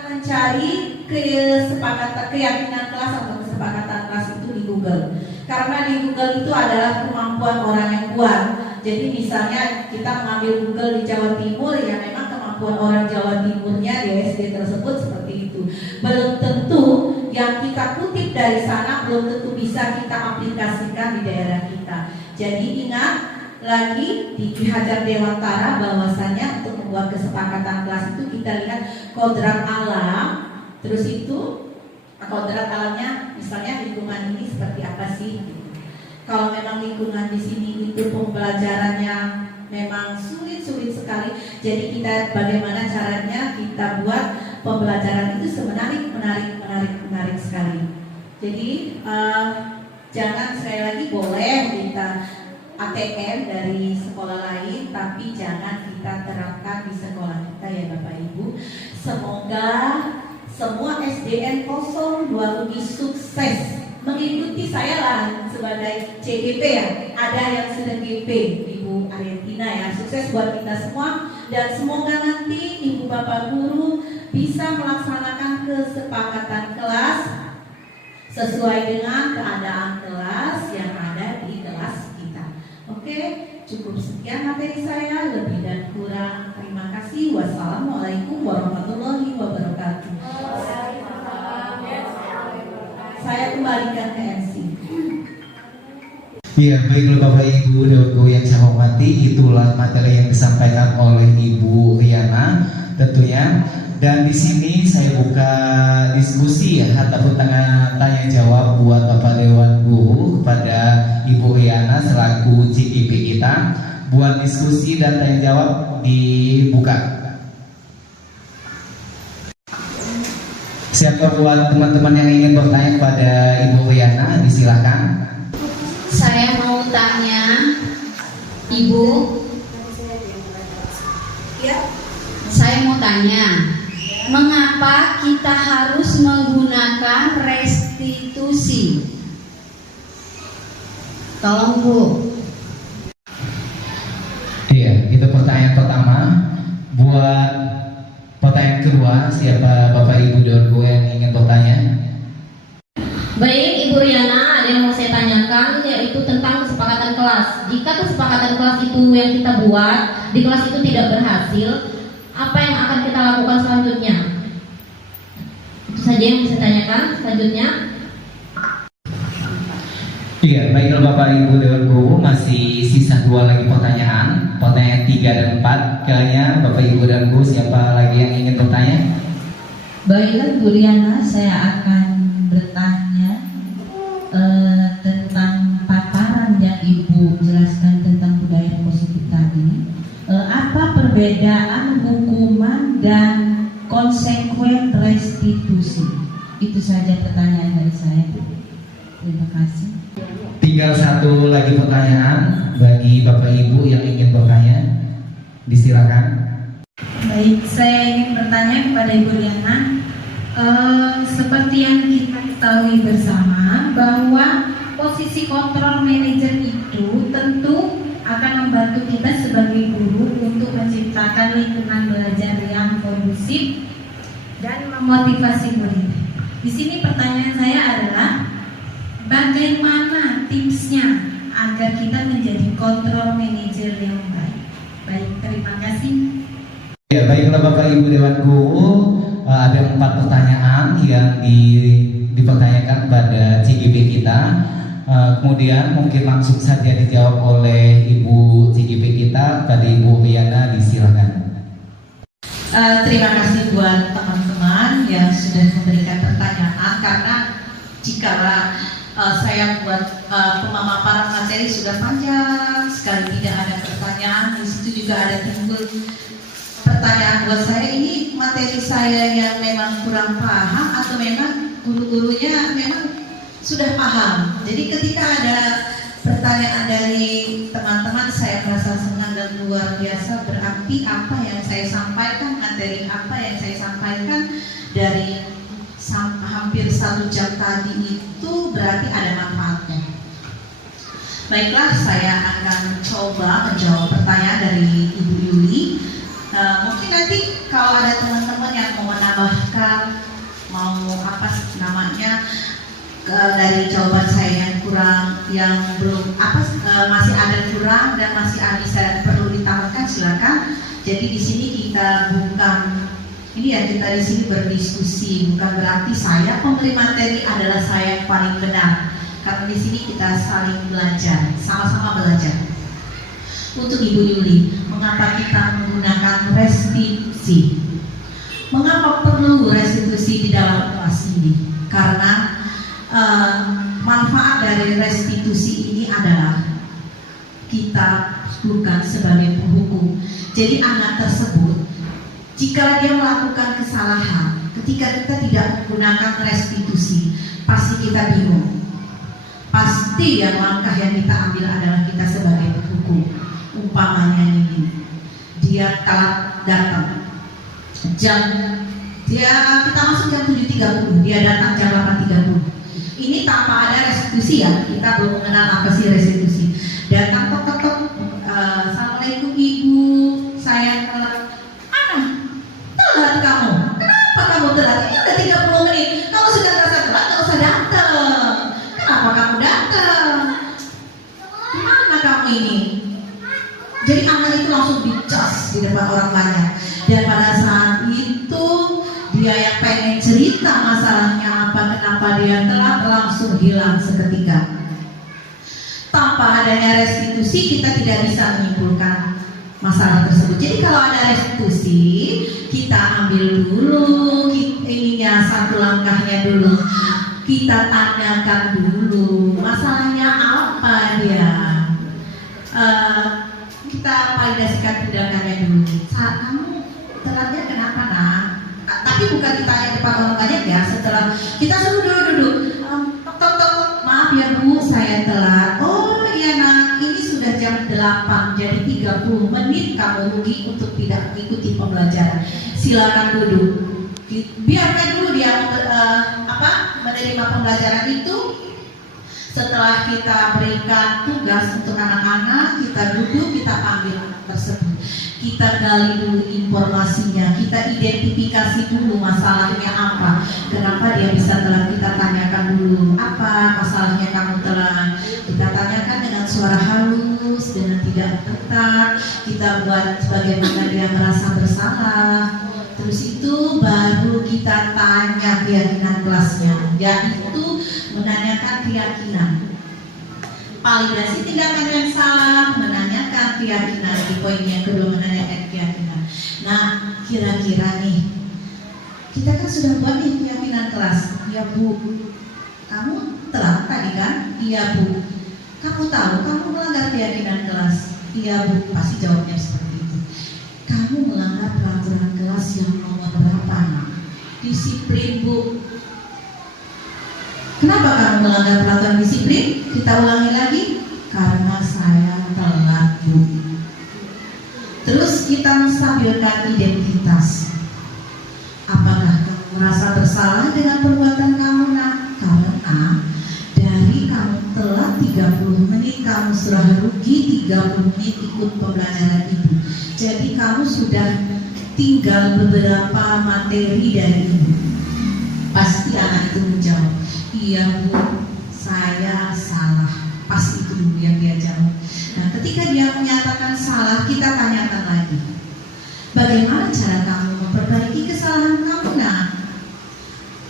mencari kesepakatan keyakinan kelas atau kesepakatan kelas itu di Google. Karena di Google itu adalah kemampuan orang yang kuat. Jadi misalnya kita mengambil Google di Jawa Timur, ya memang kemampuan orang Jawa Timurnya di SD tersebut seperti itu. Belum tentu yang kita kutip dari sana belum tentu bisa kita aplikasikan di daerah kita. Jadi ingat lagi di Ki Hajar Dewantara bahwasanya untuk membuat kesepakatan kelas itu kita lihat kodrat alam. Terus itu kodrat alamnya, misalnya lingkungan ini seperti apa sih? Kalau memang lingkungan di sini itu pembelajarannya memang sulit sekali, jadi kita bagaimana caranya kita buat pembelajaran itu menarik sekali. Jadi jangan, sekali lagi boleh kita ATM dari sekolah lain, tapi jangan kita terapkan di sekolah kita ya Bapak Ibu. Semoga semua SDN 02 UNI sukses mengikuti saya lah sebagai CGP ya. Ada yang sudah GP, Ibu Argentina ya. Sukses buat kita semua dan semoga nanti Ibu Bapak Guru bisa melaksanakan kesepakatan kelas sesuai dengan keadaan kelas yang ada di kelas kita. Oke, cukup sekian materi saya, lebih dan kurang terima kasih. Wassalamualaikum warahmatullahi wabarakatuh. Saya kembalikan ke MC. Ya, baiklah Bapak Ibu dan Ibu yang saya hormati, itulah materi yang disampaikan oleh Ibu Riana tentunya. Dan di sini saya buka diskusi ya, ataupun tanya jawab buat Bapak Dewan Guru kepada Ibu Riana selaku CGP kita. Buat diskusi dan tanya jawab dibuka. Siapa buat teman-teman yang ingin bertanya kepada Ibu Riana, disilakan. Saya mau tanya, Ibu. Saya mau tanya, mengapa kita harus menggunakan restitusi? Tolong Bu. Iya, itu pertanyaan pertama. Buat pertanyaan kedua, siapa Bapak Ibu Dewan Guru yang ingin bertanya? Baik, Ibu Riana, ada yang mau saya tanyakan, yaitu tentang kesepakatan kelas. Jika kesepakatan kelas itu yang kita buat di kelas itu tidak berhasil, apa yang akan kita lakukan selanjutnya? Itu saja yang bisa saya tanyakan. Selanjutnya, Iya, baiklah Bapak Ibu Dewan Guru, masih sisa 2 lagi pertanyaan. Pertanyaan 3 dan 4. Kayaknya Bapak Ibu Dewan Guru, siapa lagi yang ingin bertanya? Baiklah Bu Riana, saya akan bertanya tentang paparan yang Ibu jelaskan tentang budaya positif tadi. Apa perbedaan hukuman dan konsekuen restitusi? Itu saja pertanyaan dari saya. Terima kasih. Tinggal 1 lagi pertanyaan bagi Bapak Ibu yang ingin bertanya. Disilakan. Baik, saya ingin bertanya kepada Ibu Riana. Seperti yang kita ketahui bersama bahwa posisi kontrol manajer itu tentu akan membantu kita sebagai guru untuk menciptakan lingkungan belajar yang kondusif dan memotivasi murid. Di sini pertanyaan saya adalah, bagaimana tipsnya agar kita menjadi kontrol manajer yang baik? Baik, terima kasih. Ya, baiklah Bapak Ibu Dewan Guru, ada 4 pertanyaan yang dipertanyakan pada CGP kita. Kemudian mungkin langsung saja dijawab oleh Ibu CGP kita, pada Ibu Riana, disilakan. Terima kasih buat teman-teman yang sudah memberikan pertanyaan, karena jikalau saya buat pemaparan materi sudah panjang sekali, tidak ada pertanyaan. Di situ juga ada timbul pertanyaan buat saya, ini materi saya yang memang kurang paham atau memang guru-gurunya memang sudah paham. Jadi ketika ada pertanyaan dari teman-teman, saya merasa senang dan luar biasa, berarti apa yang saya sampaikan, materi apa yang saya sampaikan dari hampir 1 jam tadi itu berarti ada manfaatnya. Baiklah, saya akan coba menjawab pertanyaan dari Ibu Yuli. Mungkin nanti kalau ada teman-teman yang mau menambahkan, mau apa namanya, dari jawaban saya yang kurang, yang belum masih ada kurang dan masih bisa perlu ditambahkan, silakan. Jadi di sini kita bukan ini ya, kita di sini berdiskusi, bukan berarti saya pemberi materi adalah saya yang paling benar. Karena di sini kita saling belajar, sama-sama belajar. Untuk Ibu Yuli, mengapa kita menggunakan restitusi? Mengapa perlu restitusi di dalam kelas ini? Karena manfaat dari restitusi ini adalah kita bukan sebagai penghukum. Jadi anak tersebut, jika dia melakukan kesalahan, ketika kita tidak menggunakan restitusi, pasti kita bingung. Pasti yang langkah yang kita ambil adalah kita sebagai penghukum. Umpamanya ini, dia telat datang, kita masuk jam 7.30, dia datang jam 8.30. Ini tanpa ada restitusi ya, kita belum mengenal apa sih restitusi. Datang tok, assalamualaikum Ibu, saya telat. Telat kamu? Kenapa kamu telat? Ini udah 30 menit. Kamu sudah merasa telat, gak usah datang. Kenapa kamu datang? Gimana kamu ini? Jadi anak itu langsung dicas di depan orang banyak. Dan pada saat itu dia yang pengen cerita masalahnya apa, kenapa dia telat, langsung hilang seketika. Tanpa adanya restitusi kita tidak bisa menyimpulkan masalah tersebut. Jadi kalau ada restitusi, kita ambil dulu ininya, satu langkahnya dulu. Kita tanyakan dulu masalahnya apa dia. Kita validasikan tindakannya dulu. Saat kamu telatnya kenapa nak? Tapi bukan ditanya depan orang banyak ya. Setelah kita suruh duduk. Maaf ya Bu, saya telat. Oh iya nak, ini sudah jam 8, jadi 30 menit kamu rugi untuk tidak mengikuti pembelajaran. Silakan duduk. Biarkan dulu dia menerima pembelajaran itu. Setelah kita berikan tugas untuk anak-anak, kita duduk, kita panggil anak tersebut, kita gali dulu informasinya, kita identifikasi dulu masalahnya apa, kenapa dia bisa telat. Kita tanyakan dulu, apa masalahnya kamu telat. Kita tanyakan dengan suara halus, dengan tidak ketat. Kita buat bagaimana dia merasa bersalah. Terus itu baru kita tanya keyakinan kelasnya, yaitu menanyakan keyakinan. Validasi tindakan yang salah, menanyakan keyakinan. Di poin yang kedua, menanyakan keyakinan. Nah, kira-kira nih, kita kan sudah buat nih keyakinan kelas. Ya Bu, kamu telat tadi kan? Iya Bu. Kamu tahu kamu melanggar keyakinan kelas? Iya Bu. Pasti jawabnya seperti itu. Kamu melanggar peraturan kelas yang nomor berapa nak? Disiplin Bu. Kenapa kamu melanggar peraturan disiplin? Kita ulangi lagi. Karena saya telat Bu. Terus kita menstabilkan identitas. Apakah kamu merasa bersalah dengan perbuatan kamu nak? Karena dari kamu telat 30 menit, kamu sudah rugi 30 menit ikut pembelajaran ibu. Jadi kamu sudah tinggal beberapa materi dari ibu. Pasti anak itu menjawab, iya Bu, saya salah. Pasti itu dulu yang dia jawab. Nah, ketika dia menyatakan salah, kita tanyakan lagi, bagaimana cara kamu memperbaiki kesalahan kamu nak?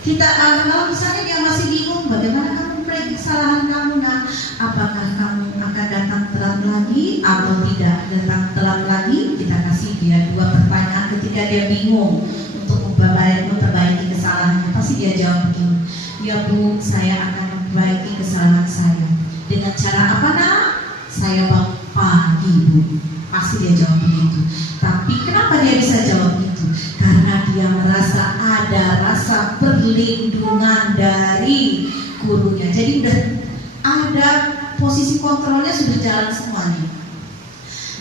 Kita kalau misalnya dia masih bingung, bagaimana kamu memperbaiki kesalahan kamu nak? Apakah kamu akan datang telat lagi atau tidak datang telat lagi? Kita kasih dia dua pertanyaan. Ketika dia bingung untuk memperbaiki kesalahannya, pasti dia jawab begini, ya Bu, saya akan memperbaiki kesalahan saya. Dengan cara apa nak? Saya bangun pagi Bu. Pasti dia jawab begitu. Tapi kenapa dia bisa jawab itu? Karena dia merasa ada rasa perlindungan dari gurunya. Jadi udah ada posisi kontrolnya, sudah jalan semuanya.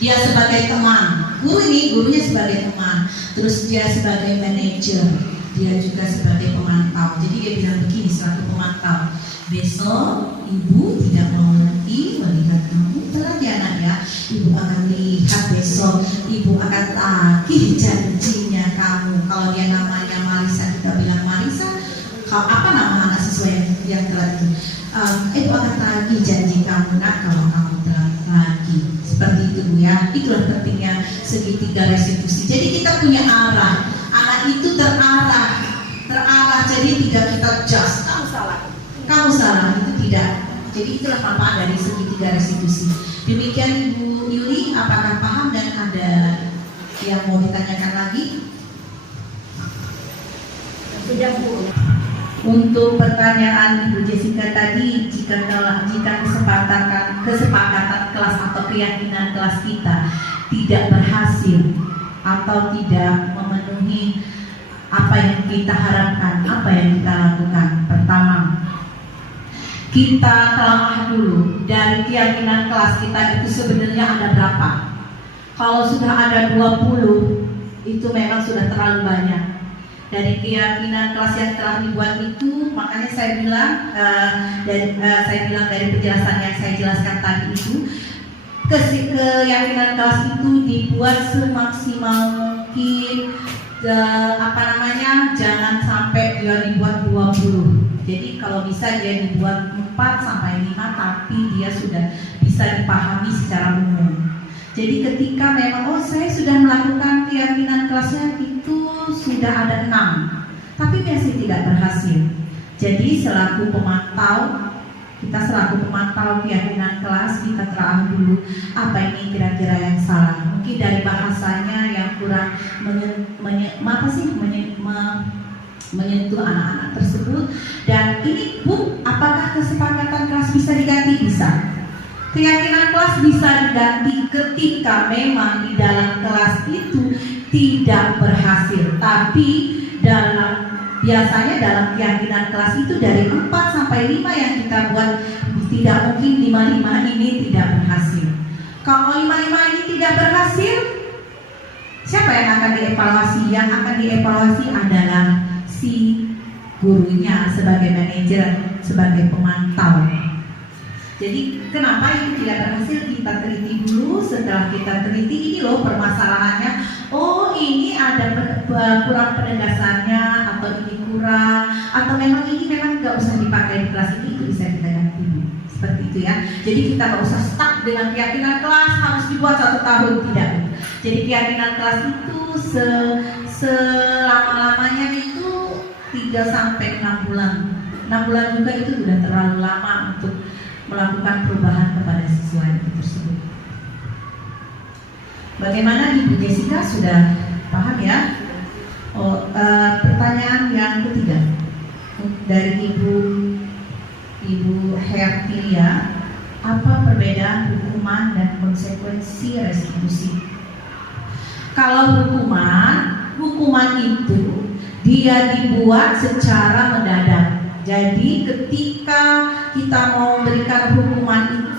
Dia sebagai teman, gurunya sebagai teman, terus dia sebagai manajer, dia juga sebagai pemantau. Jadi dia bilang begini selaku pemantau, besok ibu tidak mau lagi melihat kamu telat ya anak ya. Ibu akan lihat besok, ibu akan tagih janjinya kamu. Kalau dia namanya Marisa, kita bilang Marisa, kalau apa nama anak sesuai yang telat itu, ibu akan tagih janji kamu nak kalau kamu telat lagi. Seperti itu Bu ya. Itulah pentingnya segitiga restitusi. Jadi kita punya arah, anak itu terarah. Jadi tidak kita just kamu salah, itu tidak. Jadi itulah manfaat dari segitiga restitusi. Demikian Ibu Yuli, apakah paham dan ada yang mau ditanyakan lagi? Sudah Bu. Untuk pertanyaan Ibu Jessica tadi, jika kesepakatan kelas atau keyakinan kelas kita tidak berhasil atau tidak memenuhi apa yang kita harapkan, apa yang kita lakukan? Pertama, kita telah dulu dari keyakinan kelas kita itu sebenarnya ada berapa. Kalau sudah ada 20, itu memang sudah terlalu banyak. Dari keyakinan kelas yang telah dibuat itu, makanya saya bilang dari penjelasan yang saya jelaskan tadi itu, keyakinan kelas itu dibuat semaksimal mungkin. Jangan sampai dia dibuat 20. Jadi kalau bisa dia dibuat 4 sampai 5, tapi dia sudah bisa dipahami secara umum. Jadi ketika memang saya sudah melakukan keyakinan kelasnya itu sudah ada 6, tapi masih tidak berhasil. Jadi selaku pemantau keyakinan kelas, kita telah dulu apa ini kira-kira yang salah. mungkin dari bahasanya yang kurang menyentuh anak-anak tersebut. Dan ini Bu, apakah kesepakatan kelas bisa diganti? Bisa. Keyakinan kelas bisa diganti ketika memang di dalam kelas itu tidak berhasil. Tapi biasanya dalam keyakinan kelas itu dari 4 sampai 5 yang kita buat, tidak mungkin 5 ini tidak berhasil. Kalau 5 ini tidak berhasil, siapa yang akan dievaluasi? Yang akan dievaluasi adalah si gurunya sebagai manajer, sebagai pemantau. Jadi kenapa itu tidak berhasil, kita teliti dulu. Setelah kita teliti, ini loh permasalahannya. Oh, ini ada kurang penegasannya, atau ini kurang, atau memang ini memang nggak usah dipakai di kelas ini, itu bisa kita ganti. Seperti itu ya. Jadi kita nggak usah stuck dengan keyakinan kelas harus dibuat 1 tahun, tidak. Jadi keyakinan kelas itu selama-lamanya itu 3 sampai 6 bulan. 6 bulan juga itu sudah terlalu lama untuk melakukan perubahan kepada siswa itu tersebut. Bagaimana Ibu Jessica, sudah paham ya? Pertanyaan yang ketiga dari Ibu Hertilia, apa perbedaan hukuman dan konsekuensi restitusi? Kalau hukuman itu dia dibuat secara mendadak. Jadi ketika kita mau memberikan hukuman itu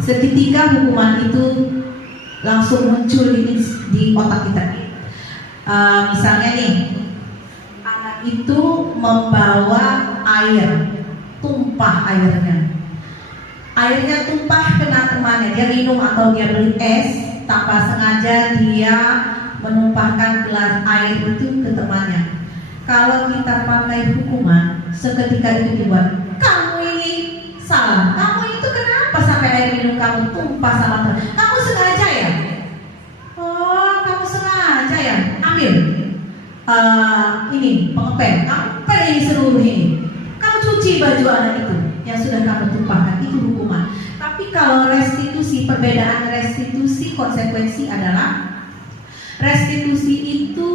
seketika hukuman itu langsung muncul di otak kita. Misalnya nih, anak itu membawa air, tumpah airnya tumpah kena temannya, dia minum atau dia beli es, tanpa sengaja dia menumpahkan gelas air itu ke temannya. Kalau kita pakai hukuman, seketika itu dibuat, kamu ini salah, kamu itu kenapa sampai air minum kamu tumpah sama teman? Kamu sengaja ya? Oh, kamu sengaja ya? Ambil ini pengepel, kamu pel ini seluruh ini, kamu cuci baju anak itu yang sudah kamu tumpahkan, itu hukuman. Tapi kalau restitusi, perbedaan restitusi konsekuensi adalah restitusi itu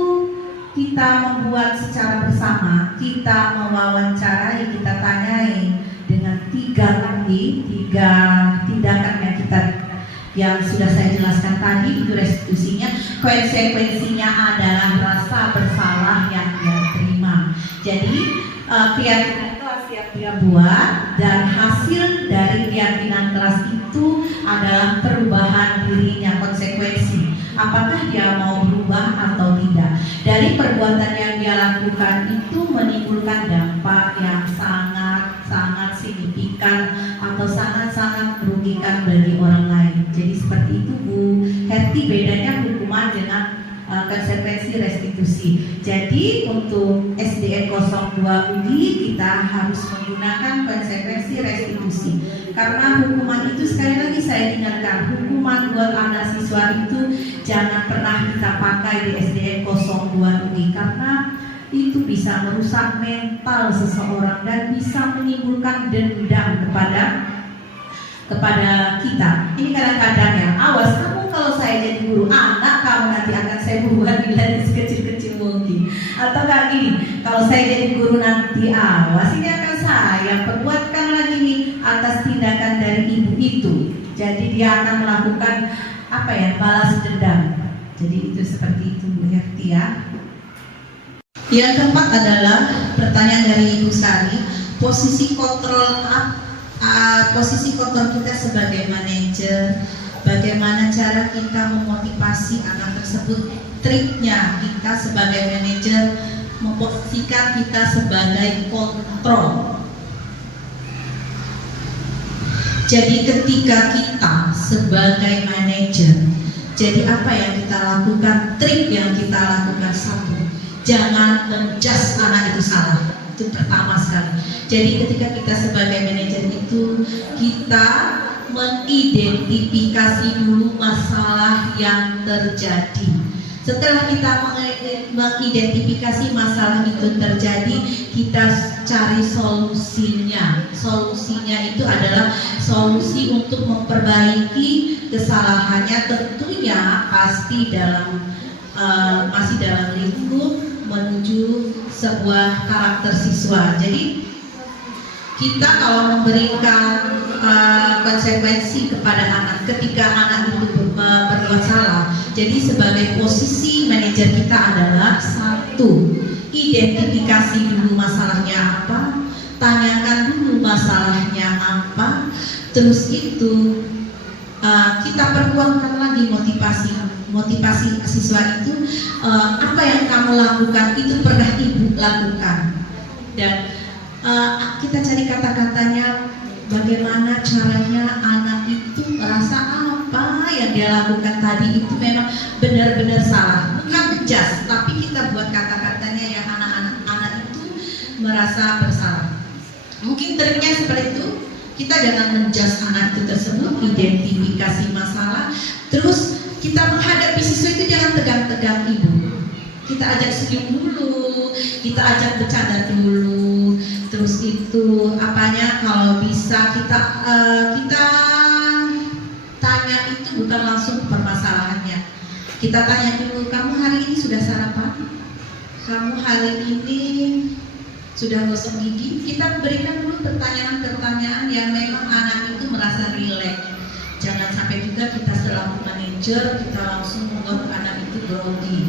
kita membuat secara bersama, kita mewawancarai, kita tanyai dengan 3 tindakan yang sudah saya jelaskan tadi, itu restitusinya. Konsekuensinya adalah rasa bersalah yang dia terima. Jadi keyakinan kelas yang dia buat dan hasil dari keyakinan kelas itu adalah perubahan dirinya, konsekuensi. Apakah dia mau berubah atau tidak? Dari perbuatan yang dia lakukan itu menimbulkan dampak yang sangat signifikan atau sangat merugikan bagi orang lain. Jadi seperti itu Bu Herti, bedanya hukuman dengan konsekuensi restitusi. Jadi untuk SDN 02 UI kita harus menggunakan konsekuensi restitusi. Karena hukuman itu, sekali lagi saya ingatkan, hukuman buat anak siswa itu jangan pernah kita pakai di SDN 02 UI, karena itu bisa merusak mental seseorang dan bisa menimbulkan dendam kepada kita. Ini kadang-kadang ya, awas kamu kalau saya jadi guru, anak kamu nanti akan saya buat dari sekecil-kecil mungkin. Atau kayak gini, kalau saya jadi guru nanti, awas ini akan saya perbuatkan lagi nih atas tindakan dari ibu itu. Jadi dia akan melakukan balas dendam. Jadi itu seperti itu Bu Herti ya. Yang keempat adalah pertanyaan dari Ibu Sari, posisi kontrol kita sebagai manajer, bagaimana cara kita memotivasi anak tersebut, triknya kita sebagai manajer memposisikan kita sebagai kontrol. Jadi ketika kita sebagai manajer, jadi apa yang kita lakukan, trik yang kita lakukan, satu, jangan menjudge anak itu salah. Itu pertama sekali. Jadi ketika kita sebagai manajer itu, kita mengidentifikasi dulu masalah yang terjadi. Setelah kita mengidentifikasi masalah itu terjadi, kita cari solusinya. Solusinya itu adalah solusi untuk memperbaiki kesalahannya, tentunya pasti masih dalam lingkup menuju sebuah karakter siswa. Jadi kita kalau memberikan konsekuensi kepada anak ketika anak itu berbuat salah, jadi sebagai posisi manajer kita adalah satu, identifikasi dulu masalahnya apa, tanyakan dulu masalahnya apa, terus itu kita perkuatkan lagi motivasi siswa itu, apa yang kamu lakukan itu pernah ibu lakukan, dan kita cari kata-katanya, bagaimana caranya anak itu merasa apa yang dia lakukan tadi itu memang benar-benar salah, bukan menjas, tapi kita buat kata-katanya yang anak itu merasa bersalah. Mungkin triknya seperti itu, kita jangan menjas anak itu tersebut, identifikasi masalah, terus kita menghadapi siswa itu jangan tegang-tegang ibu. Kita ajak senyum dulu, kita ajak bercanda dulu, terus itu apanya kalau bisa kita tanya itu bukan langsung permasalahannya. Kita tanya dulu, kamu hari ini sudah sarapan? Kamu hari ini sudah gosok gigi? Kita berikan dulu pertanyaan-pertanyaan yang memang anak itu merasa rileks. Jangan sampai juga kita selaku manajer kita langsung membuat anak itu grogi.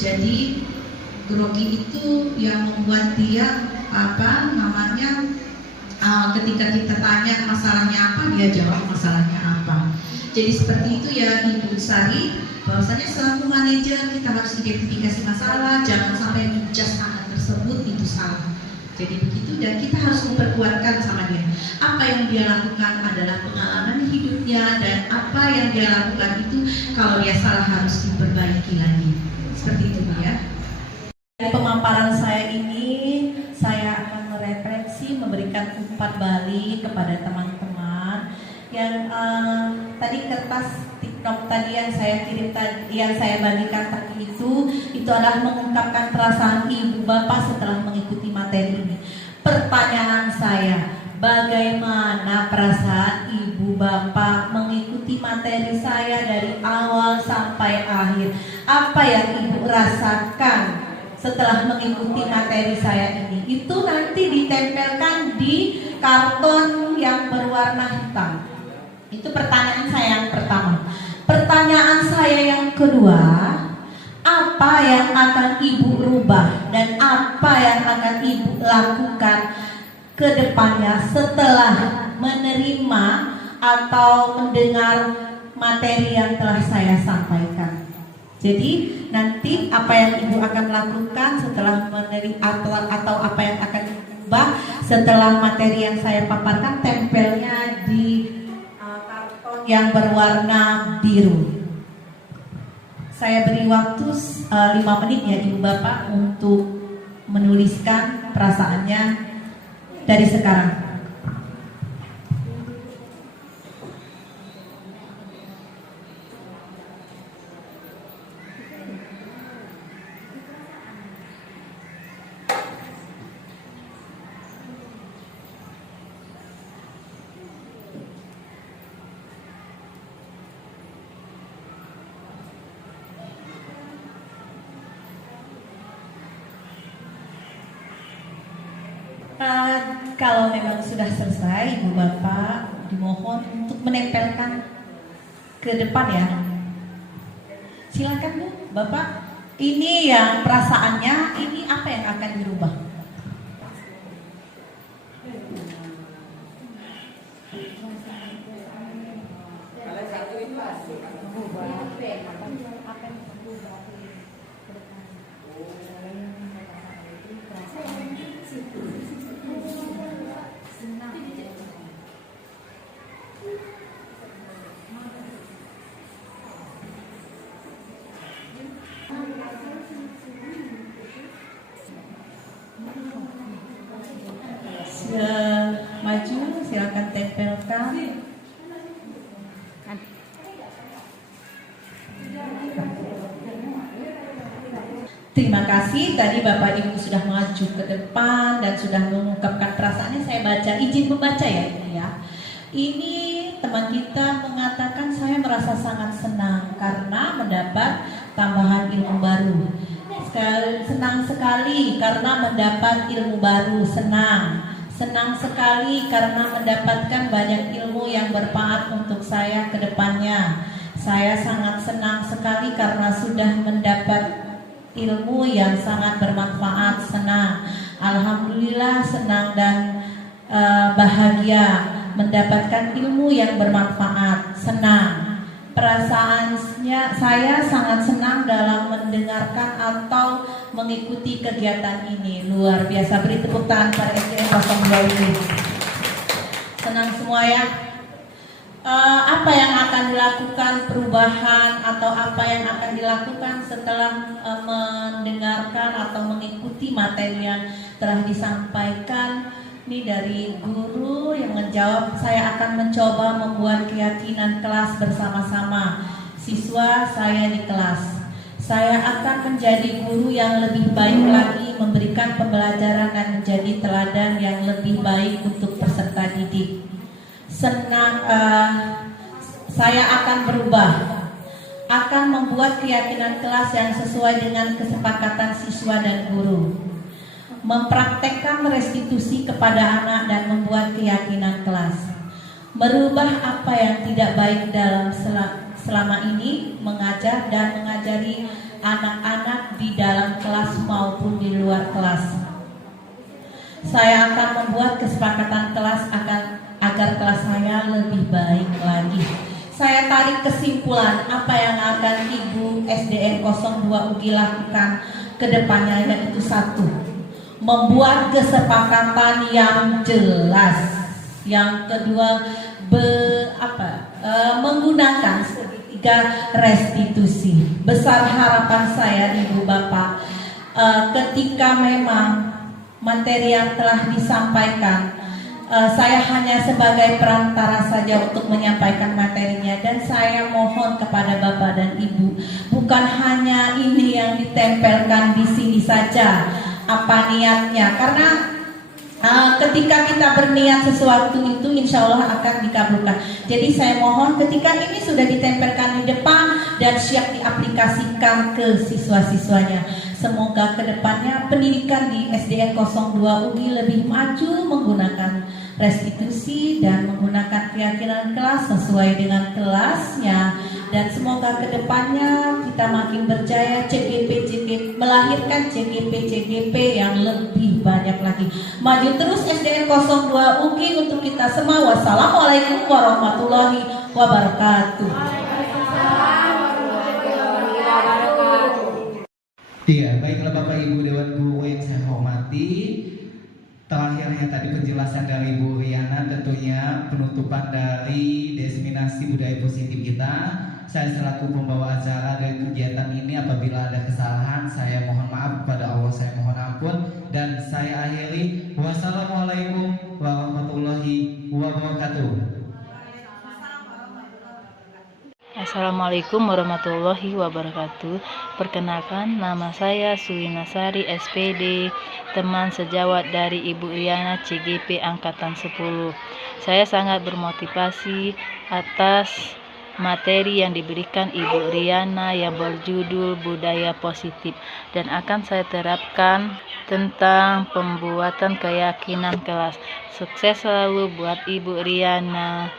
Jadi grogi itu yang membuat dia ketika kita tanya masalahnya apa, dia jawab masalahnya apa. Jadi seperti itu ya Ibu Sari, bahwasanya selaku manajer kita harus identifikasi masalah, jangan sampai menjudge anak tersebut itu salah. Jadi begitu, dan kita harus memperkuatkan sama dia. Apa yang dia lakukan adalah pengalaman hidupnya, dan apa yang dia lakukan itu kalau dia salah harus diperbaiki lagi. Seperti itu ya. Dari pemaparan saya ini, saya akan merefleksi, memberikan umpan balik kepada teman-teman yang tadi kertas TikTok tadi yang saya kirim tadi, yang saya bagikan tadi itu adalah mengungkapkan perasaan ibu bapak setelah mengikuti materi ini. Pertanyaan saya, bagaimana perasaan ibu bapak mengikuti materi saya dari awal sampai akhir? Apa yang ibu rasakan setelah mengikuti materi saya ini? Itu nanti ditempelkan di karton yang berwarna hitam. Itu pertanyaan saya yang pertama. Pertanyaan saya yang kedua, apa yang akan ibu rubah dan apa yang akan ibu lakukan ke depannya setelah menerima atau mendengar materi yang telah saya sampaikan? Jadi nanti apa yang ibu akan lakukan setelah menerima atau apa yang akan diubah setelah materi yang saya paparkan, tempelnya di karton yang berwarna biru. Saya beri waktu 5 menit ya ibu bapak untuk menuliskan perasaannya dari sekarang. Kalau memang sudah selesai, Ibu Bapak dimohon untuk menempelkan ke depan ya. Silakan Bu, Bapak. Ini yang perasaannya, ini apa yang akan dirubah? Terima kasih, tadi Bapak Ibu sudah maju ke depan dan sudah mengungkapkan perasaannya. Saya baca, izin membaca ya Ibu ya. Ini teman kita mengatakan, saya merasa sangat senang karena mendapat tambahan ilmu baru. Senang sekali karena mendapat ilmu baru, senang sekali karena mendapatkan banyak ilmu yang bermanfaat untuk saya ke depannya. Saya sangat senang sekali karena sudah mendapat ilmu yang sangat bermanfaat, senang. Alhamdulillah senang dan bahagia mendapatkan ilmu yang bermanfaat, senang. Perasaannya saya sangat senang dalam mendengarkan atau mengikuti kegiatan ini. Luar biasa, beri tepuk tangan pada SDN 02 ini. Senang semua ya. Apa yang akan dilakukan, perubahan atau apa yang akan dilakukan setelah mendengarkan atau mengikuti materi yang telah disampaikan? Ini dari guru yang menjawab, saya akan mencoba membuat keyakinan kelas bersama-sama siswa saya di kelas. Saya akan menjadi guru yang lebih baik lagi, memberikan pembelajaran dan menjadi teladan yang lebih baik untuk peserta didik. Saya akan berubah, akan membuat keyakinan kelas yang sesuai dengan kesepakatan siswa dan guru, mempraktekkan restitusi kepada anak dan membuat keyakinan kelas, merubah apa yang tidak baik dalam selama ini, mengajar dan mengajari anak-anak di dalam kelas maupun di luar kelas. Saya akan membuat kesepakatan kelas agar kelas saya lebih baik lagi. Saya tarik kesimpulan apa yang akan Ibu SDN 02 UGI lakukan ke depannya, yaitu 1, membuat kesepakatan yang jelas. Yang kedua, menggunakan segitiga restitusi. Besar harapan saya Ibu Bapak, ketika memang materi yang telah disampaikan, saya hanya sebagai perantara saja untuk menyampaikan materinya, dan saya mohon kepada Bapak dan Ibu, bukan hanya ini yang ditempelkan di sini saja apa niatnya, karena ketika kita berniat sesuatu itu insya Allah akan dikabulkan. Jadi saya mohon ketika ini sudah ditempelkan di depan dan siap diaplikasikan ke siswa-siswanya, semoga kedepannya pendidikan di SDN 02 UGI lebih maju menggunakan restitusi dan menggunakan keyakinan kelas sesuai dengan kelasnya, dan semoga kedepannya kita makin berjaya melahirkan CGP yang lebih banyak lagi. Maju terus SDN 02 UGI untuk kita semua. Wassalamualaikum warahmatullahi wabarakatuh. Iya, baiklah Bapak Ibu Dewan Guru yang saya hormati. Terakhirnya tadi penjelasan dari Ibu Riana, tentunya penutupan dari diseminasi budaya positif kita. Saya selaku pembawa acara dari kegiatan ini, apabila ada kesalahan saya mohon maaf kepada Allah, saya mohon ampun, dan saya akhiri. Wassalamualaikum warahmatullahi wabarakatuh. Assalamualaikum warahmatullahi wabarakatuh. Perkenalkan, nama saya Suwinasari SPD, teman sejawat dari Ibu Riana CGP Angkatan 10. Saya sangat bermotivasi atas materi yang diberikan Ibu Riana yang berjudul Budaya Positif, dan akan saya terapkan tentang pembuatan keyakinan kelas. Sukses selalu buat Ibu Riana.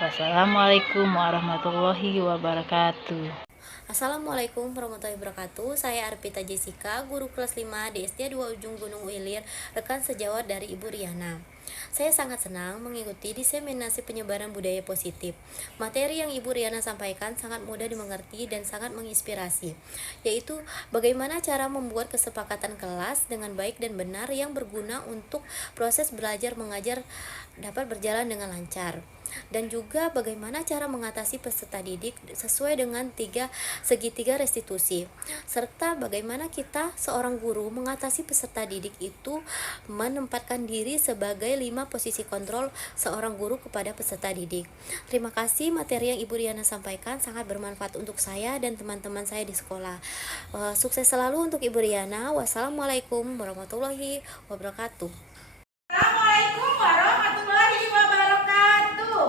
Wassalamualaikum warahmatullahi wabarakatuh. Assalamualaikum warahmatullahi wabarakatuh. Saya Arpita Jessica, guru kelas 5 di SD 2 Ujung Gunung Ilir, rekan sejawat dari Ibu Riana. Saya sangat senang mengikuti diseminasi penyebaran budaya positif. Materi yang Ibu Riana sampaikan sangat mudah dimengerti dan sangat menginspirasi, yaitu bagaimana cara membuat kesepakatan kelas dengan baik dan benar yang berguna untuk proses belajar mengajar dapat berjalan dengan lancar, dan juga bagaimana cara mengatasi peserta didik sesuai dengan segitiga restitusi, serta bagaimana kita seorang guru mengatasi peserta didik itu menempatkan diri sebagai 5 posisi kontrol seorang guru kepada peserta didik. Terima kasih, materi yang Ibu Riana sampaikan sangat bermanfaat untuk saya dan teman-teman saya di sekolah. Sukses selalu untuk Ibu Riana. Wassalamualaikum warahmatullahi wabarakatuh. Assalamualaikum warahmatullahi wabarakatuh.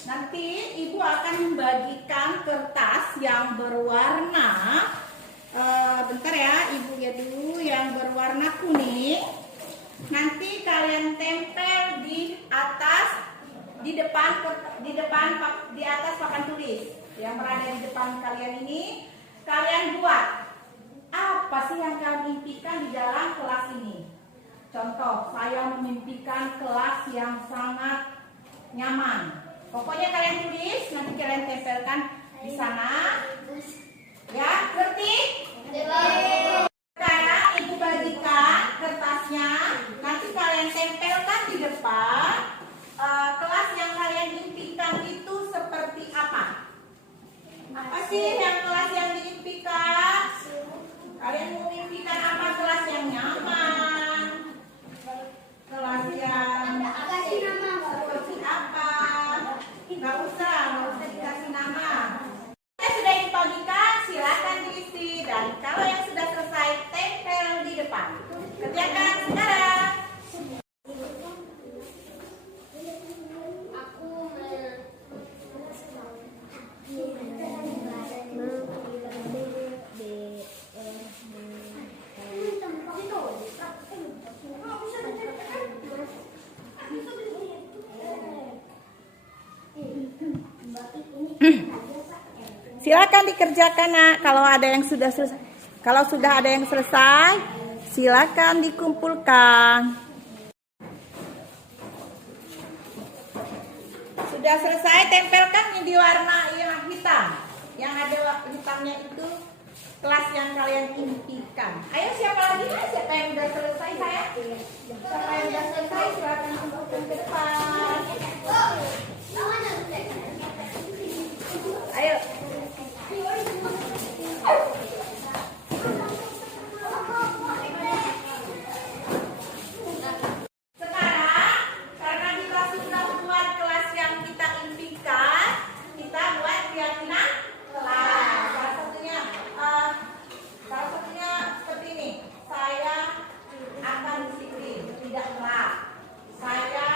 Nanti Ibu akan membagikan kertas yang berwarna, bentar ya, Ibu lihat dulu, yang berwarna kuning. Nanti kalian tempel di atas, di atas papan tulis yang berada di depan kalian ini. Kalian buat apa sih yang kalian impikan di dalam kelas ini? Contoh, saya memimpikan kelas yang sangat nyaman. Pokoknya kalian tulis, nanti kalian tempelkan di sana. Ya, ngerti? Sekarang Ibu bagikan kertasnya, nanti kalian tempelkan di depan. Kelas yang kalian impikan itu seperti apa? Apa sih yang kelas yang diimpikan? Kalian mau mimpikan apa? Kelas yang nyaman, kelas yang seperti apa? Nggak usah dikasih nama. Yang sudah dibagikan silakan diisi, dan kalau yang sudah selesai tempel di depan. Kerjakan sekarang. Silakan dikerjakan, Nak. Kalau sudah ada yang selesai, silakan dikumpulkan. Sudah selesai, tempelkan di warna yang hitam. Yang ada hitamnya itu kelas yang kalian impikan. Ayo, siapa lagi? Siapa yang sudah selesai, saya? Siapa yang sudah selesai, silakan kumpulkan ke depan. Ayo. Sekarang, karena kita sudah buat kelas yang kita impikan, kita buat keyakinan kelas. Salah satunya seperti ini. Saya akan disiplin, tidak keras. Saya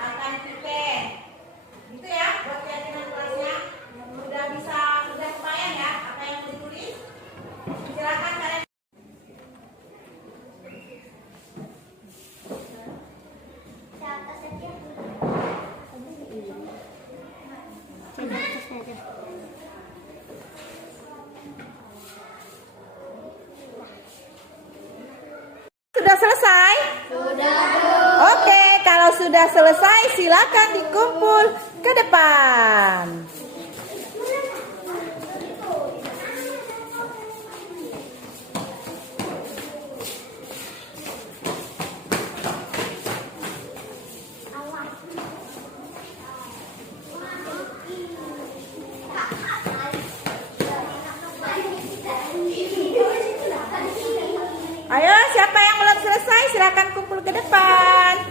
akan pipen. Gitu ya, buat keyakinan kelasnya. Sudah kebayang ya apa yang ditulis? Silakan kalian. Sudah selesai? Sudah. Oke, kalau sudah selesai silakan dikumpul ke depan. Ayo, siapa yang belum selesai silakan kumpul ke depan.